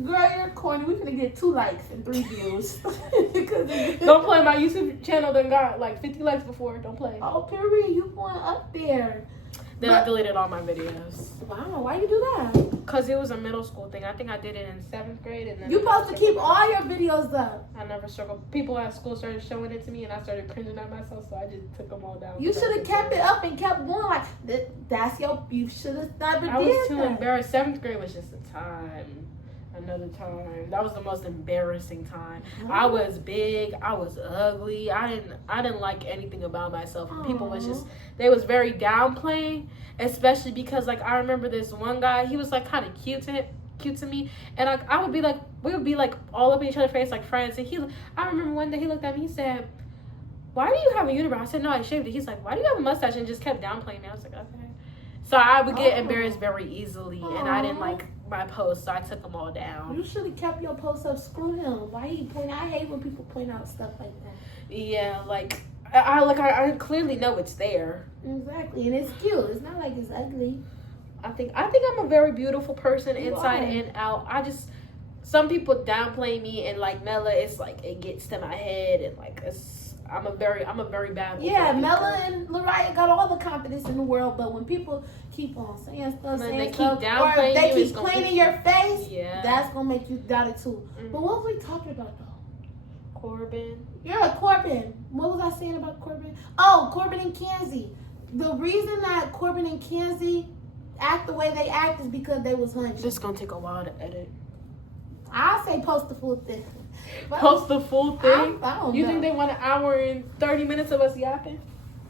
Girl, you're corny. We're gonna get 2 likes and 3 views. Don't play. My YouTube channel done got like 50 likes before. Don't play. Oh, period. You going up there. Then I deleted all my videos. Wow, why you do that? Because it was a middle school thing. I think I did it in 7th grade. And then you supposed to keep all your videos up. I never circled. People at school started showing it to me, and I started cringing at myself, so I just took them all down. You should have kept it up and kept going. Like, you should have never did that. I was too embarrassed. 7th grade was just a time. Another time. That was the most embarrassing time. I was big. I was ugly. I didn't like anything about myself. And people they was very downplaying, especially because like I remember this one guy. He was like kind of cute to me, and I would be like, we would be like all up in each other's face like friends. And I remember one day he looked at me. He said, "Why do you have a unibrow?" I said, "No, I shaved it." He's like, "Why do you have a mustache?" And just kept downplaying me. I was like, okay. So I would get embarrassed very easily, and I didn't like my posts, so I took them all down. You should have kept your posts up. Screw him. Why he point? I hate when people point out stuff like that. Yeah, like I clearly know it's there. Exactly, and it's cute. It's not like it's ugly. I think I'm a very beautiful person inside and out. Some people downplay me, and like Mela, it's like it gets to my head, and like I'm a very bad. Yeah, Mela and Lariah got all the confidence in the world, but when people keep on saying stuff, or if they keep playing in your face, that's gonna make you doubt it too. Mm-hmm. But what were we talking about though? Corbin. Yeah, Corbin. What was I saying about Corbin? Oh, Corbin and Kenzie. The reason that Corbin and Kenzie act the way they act is because they was hunching. This is gonna take a while to edit. I say post the full thing. Post the full thing? I don't you know. think they want an hour and 30 minutes of us yapping?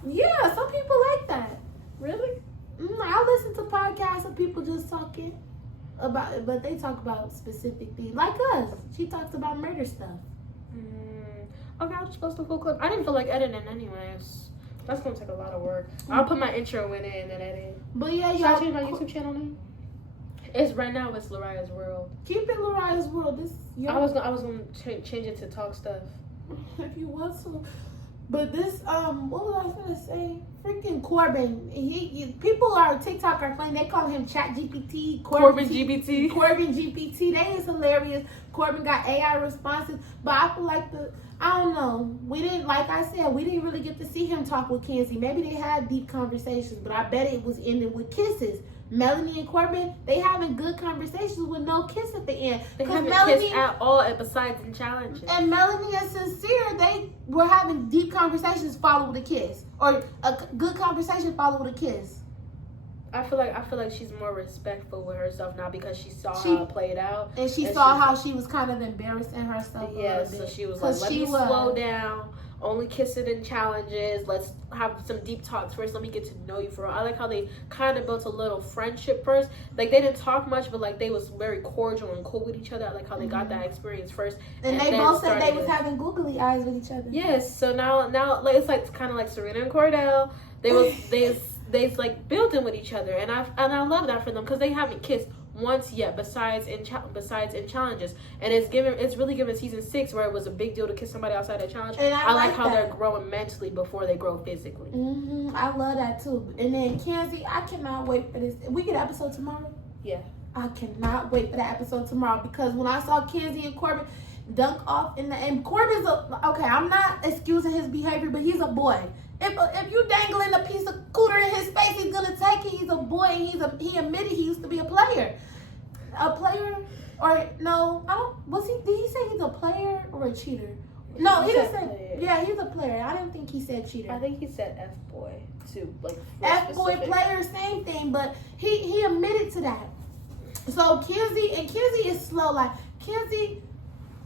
Yeah, some people like that. Really? I listen to podcasts of people just talking about it, but they talk about specific things. Like us. She talks about murder stuff. Okay, I'll just post the full clip. I didn't feel like editing anyways. That's gonna take a lot of work. I'll put my intro in it and then edit. But yeah, Should I change my YouTube channel name? It's Lariah's World. Keep it Lariah's World. I was gonna change it to Talk Stuff. If you want to. But this, what was I gonna say? Freaking Corbin. People are TikTok are playing. They call him Chat GPT. Corbin GPT. Corbin GPT. That is hilarious. Corbin got AI responses, but I feel like I don't know. We didn't, like I said, we didn't really get to see him talk with Kenzie. Maybe they had deep conversations, but I bet it was ended with kisses. Melanie and Corbin, they having good conversations with no kiss at the end. They haven't kissed at all, besides in challenges. And Melanie and Sincere, they were having deep conversations followed with a kiss, or a good conversation followed with a kiss. I feel like she's more respectful with herself now because she saw how it played out, and she saw how she was kind of embarrassing herself. Yeah, so she was like, "Let me slow down. Only kiss it in challenges. Let's have some deep talks first. Let me get to know you for real." I like how they kind of built a little friendship first. Like they didn't talk much, but like they was very cordial and cool with each other. I like how they got that experience first. And they both said they was having googly eyes with each other. Yes. So now like it's like kind of like Serena and Cordell. They like building with each other, and I love that for them because they haven't kissed once yet, besides in challenges, and it's really given season 6 where it was a big deal to kiss somebody outside the challenge. And I like how they're growing mentally before they grow physically. I love that too. And then Kenzie, I cannot wait for this. We get an episode tomorrow. Yeah, I cannot wait for that episode tomorrow because when I saw Kenzie and Corbin dunk off and Corbin's okay. I'm not excusing his behavior, but he's a boy. If you dangling a piece of cooter in his face, he's gonna take it. He's a boy, and he admitted he used to be a player. A player, or no? I don't. Was he? Did he say he's a player or a cheater? No, he didn't say. Yeah, he's a player. I didn't think he said cheater. I think he said F boy too. Like F boy player, same thing. But he admitted to that. So Kenzie is slow. Like Kenzie.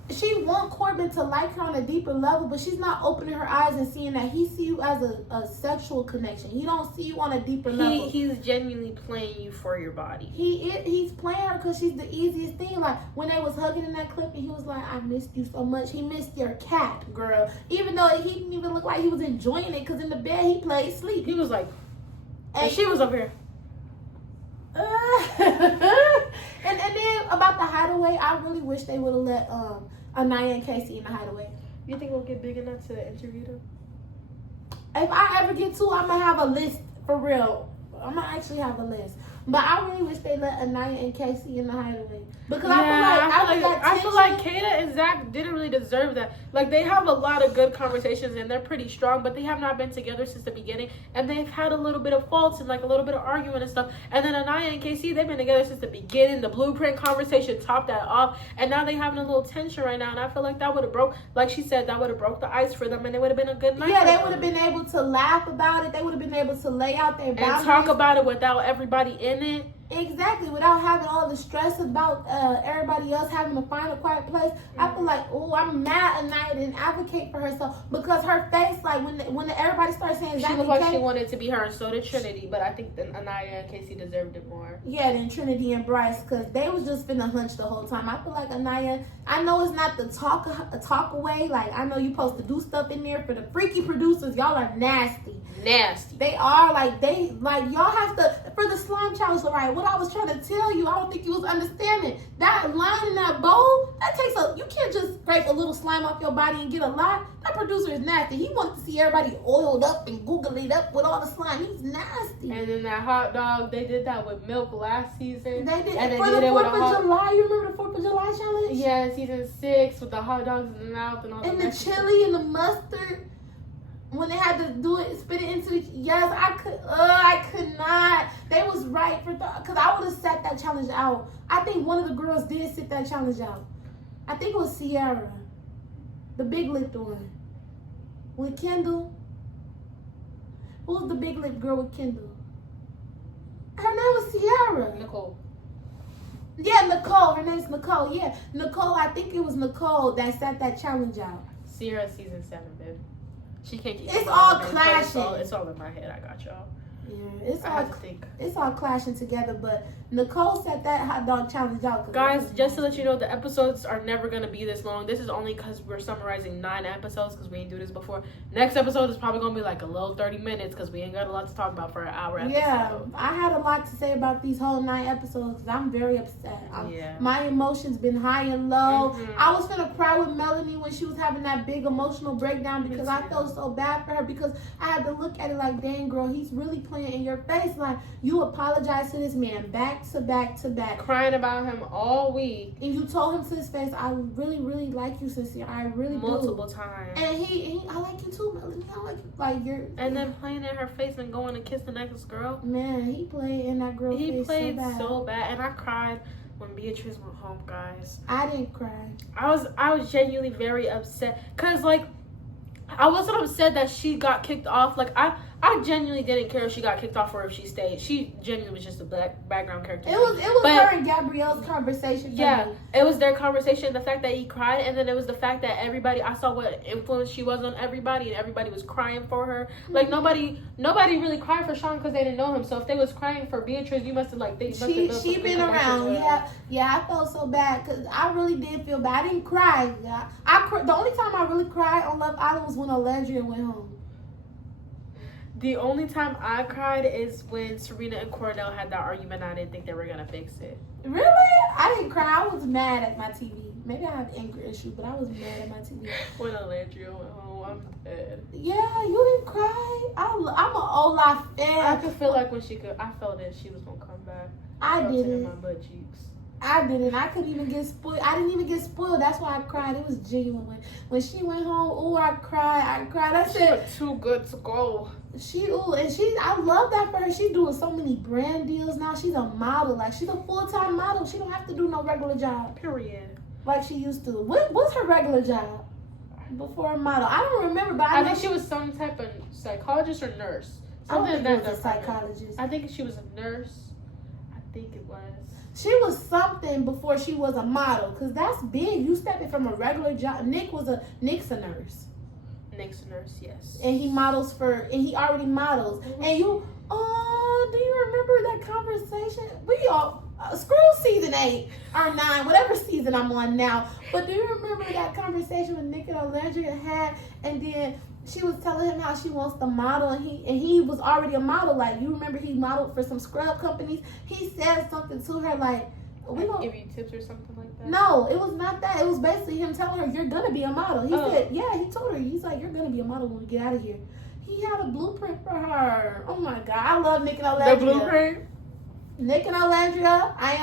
She want Corbin to like her on a deeper level, but she's not opening her eyes and seeing that he see you as a sexual connection. He don't see you on a deeper level. He's genuinely playing you for your body. He's playing her because she's the easiest thing. Like when they was hugging in that clip and he was like, "I missed you so much." He missed your cat, girl. Even though he didn't even look like he was enjoying it because in the bed he played sleep. He was like, and she was over here. And then about the hideaway, I really wish they would have let Anaya and Casey in the hideaway. You think we'll get big enough to interview them? If I ever get to, I'm gonna have a list for real. I'm gonna actually have a list. But I really wish they let Anaya and Casey in the hideaway. Because I feel like Kata and Zach didn't really deserve that. Like, they have a lot of good conversations and they're pretty strong, but they have not been together since the beginning. And they've had a little bit of faults and like a little bit of arguing and stuff. And then Anaya and Casey, they've been together since the beginning. The blueprint conversation topped that off. And now they're having a little tension right now. And I feel like that would have broke, like she said, that would have broke the ice for them and it would have been a good night. Yeah, they would have been able to laugh about it. They would have been able to lay out their boundaries. And talk about it without everybody in it. Exactly, without having all the stress about everybody else having to find a quiet place. I feel like, I'm mad Anaya didn't advocate for herself because her face, like when everybody started saying Zach, she looked like she wanted to be her, and so did Trinity. But I think that Anaya and Casey deserved it more. Yeah, than Trinity and Bryce, because they was just finna hunch the whole time. I feel like Anaya, I know it's not the talk away. Like I know you supposed to do stuff in there for the freaky producers. Y'all are nasty. Nasty. They are y'all have to. for the slime challenge, right? What I was trying to tell you, I don't think you was understanding. That line in that bowl, you can't just scrape a little slime off your body and get a lot. That producer is nasty. He wanted to see everybody oiled up and googly up with all the slime. He's nasty. And then that hot dog, they did that with milk last season. They did. And For the 4th of July, you remember the 4th of July challenge? Yeah, season 6 with the hot dogs in the mouth and all that. And the chili and the mustard. When they had to do it, spit it into each. Yes, I could not. They was right because I would have sat that challenge out. I think one of the girls did sit that challenge out. I think it was Sierra, the big lipped one, with Kendall. Who was the big lipped girl with Kendall? Her name was Sierra. Nicole. Yeah, Nicole. Her name's Nicole. Yeah, Nicole. I think it was Nicole that sat that challenge out. Sierra season 7, babe. She can't keep. It's all clashing. It's all in my head. I got y'all. Yeah, it's all clashing together. But Nicole set that hot dog challenge out. Guys, just to let you know, the episodes are never gonna be this long. This is only because we're summarizing 9 episodes because we didn't do this before. Next episode is probably gonna be like a little 30 minutes because we ain't got a lot to talk about for an hour episode. Yeah, I had a lot to say about these whole 9 episodes because I'm very upset. My emotions been high and low. Mm-hmm. I was gonna cry with Melanie when she was having that big emotional breakdown because I felt so bad for her because I had to look at it like, dang girl, he's really playing in your face. Like, you apologize to this man back to back to back, crying about him all week, and you told him to his face, I really, really like you, sincere. I really multiple do. times. And he, I like you too, Melanie. I like you. Like you're. And then playing in her face and going to kiss the next girl. Man, he played in that girl's face. He played so bad, and I cried when Beatrice went home, guys. I didn't cry. I was genuinely very upset because I wasn't upset that she got kicked off. I genuinely didn't care if she got kicked off or if she stayed. She genuinely was just a background character. It was her and Gabrielle's conversation. Yeah, it was their conversation. The fact that he cried, and then it was the fact that everybody. I saw what influence she was on everybody, and everybody was crying for her. Like nobody really cried for Sean because they didn't know him. So if they was crying for Beatrice, you must have she been around. Yeah. I felt so bad because I really did feel bad. I didn't cry. The only time I really cried on Love Island was when Alandria went home. The only time I cried is when Serena and Cordell had that argument. I didn't think they were gonna fix it. Really? I didn't cry. I was mad at my TV. Maybe I have anger issue, but I was mad at my TV. When Alandria went home, I'm dead. Yeah, you didn't cry. I'm an Olaf fan. I could feel like I felt that she was gonna come back. I didn't. In my butt cheeks. I didn't. I couldn't even get spoiled. I didn't even get spoiled. That's why I cried. It was genuine. When she went home, I cried. I said, she looked too good to go. I love that for her. She's doing so many brand deals now. She's a model. Like, she's a full-time model. She don't have to do no regular job. Period. Like she used to. What's her regular job? Before a model. I don't remember, but I think she was some type of psychologist or nurse. Something I think was a psychologist. I think she was a nurse. I think it was. She was something before she was a model, because that's big. You stepping from a regular job. Nick's a nurse. Nick's a nurse, yes. And he already models. And do you remember that conversation? We all, screw season 8 or 9, whatever season I'm on now. But do you remember that conversation with Nick and Alandria had? And then she was telling him how she wants to model, and he was already a model. Like, you remember he modeled for some scrub companies. He said something to her like, "We don't give you tips or something like that." No, it was not that. It was basically him telling her, "You're gonna be a model." He said, "Yeah." He told her, he's like, "You're gonna be a model when we get out of here." He had a blueprint for her. Oh my God, I love Nick and Alandria. The blueprint. Nick and Alandria. I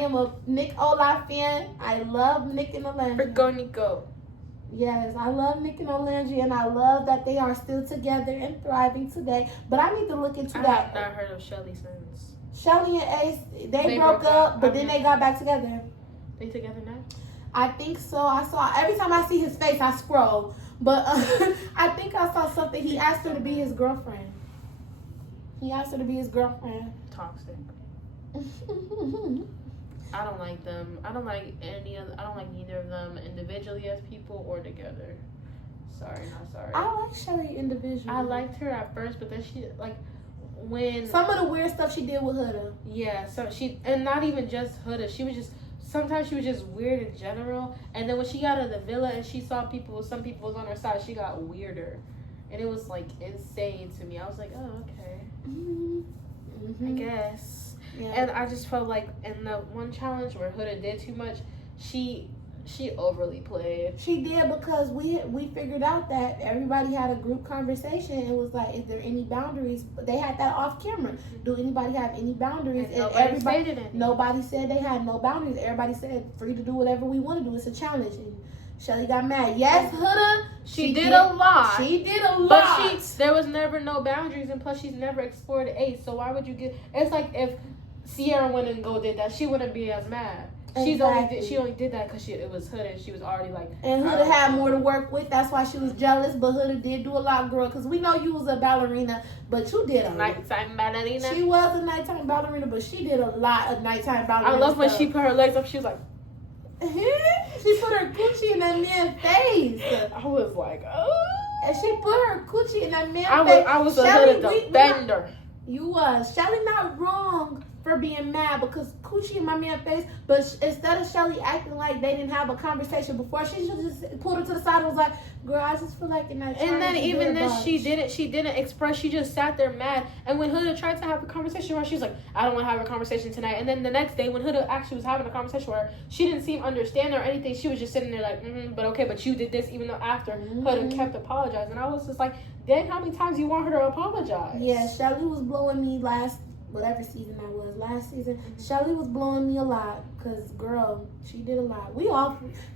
am a Nick Olaf fan. I love Nick and Alandria. Nico. Yes, I love Nick and Alandria, and I love that they are still together and thriving today. But I need to look into that. I have not heard of Shelly since. Shelly and Ace, they broke up, but then they got back together. They together now? I think so. Every time I see his face, I scroll. But I think I saw something. He asked her to be his girlfriend. Toxic. I don't like them. I don't like neither of them individually as people or together. Sorry, not sorry. I like Shelly individually. I liked her at first, but then she when some of the weird stuff she did with Huda. Yeah, so and not even just Huda. Sometimes she was just weird in general. And then when she got out of the villa and she saw some people was on her side, she got weirder. And it was insane to me. I was like, oh, okay. Mm-hmm. I guess. Yeah. And I just felt like in the one challenge where Huda did too much, she overly played. She did because we figured out that everybody had a group conversation. It was like, is there any boundaries? They had that off camera. Do anybody have any boundaries? And nobody said they had no boundaries. Everybody said free to do whatever we want to do. It's a challenge. And Shelly got mad. Yes, Huda. She did a lot. She did a lot. But there was never no boundaries, and plus she's never explored Ace. So why would you get? It's like if Sierra went and did that, she wouldn't be as mad. Exactly. She only did that because it was Huda, and she was already like. And Huda had more to work with. That's why she was jealous. But Huda did do a lot, girl. Because we know you was a ballerina, but you did a nighttime ballerina. She was a nighttime ballerina, but she did a lot of nighttime ballerina. I love when she put her legs up. She was like. She put her coochie in that man's face. I was like, oh. And she put her coochie in that man's face. I was a Huda defender. You was. Shelly not wrong for being mad because coochie in my man's face. But instead of Shelly acting like they didn't have a conversation before, she just pulled her to the side and was like, girl, I just feel like in that. And then even then she didn't express. She just sat there mad. And when Huda tried to have a conversation with her, she was like, I don't want to have a conversation tonight. And then the next day when Huda actually was having a conversation with her, she didn't seem to understand her or anything. She was just sitting there like, but okay, but you did this, even though after Huda kept apologizing. And I was just like, dang, how many times you want her to apologize? Yeah, Shelly was blowing me whatever season that was, last season. Shelly was blowing me a lot because, girl, she did a lot.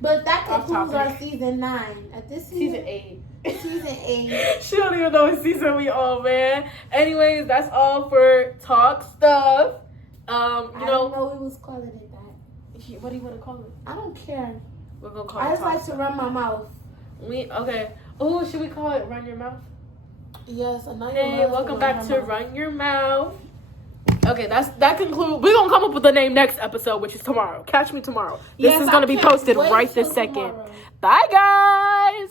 But that concludes our season 9. At this season 8. Season 8. She don't even know what season we on, man. Anyways, that's all for talk stuff. I don't know we was calling it that. What do you want to call it? I don't care. We're gonna call it. I just like to run my mouth. Okay. Oh, should we call it Run Your Mouth? Yes. Hey, welcome back to Run Your Mouth. Okay, that concludes. We're gonna come up with the name next episode, which is tomorrow. Catch me tomorrow. This is gonna be posted right this second. Tomorrow. Bye, guys.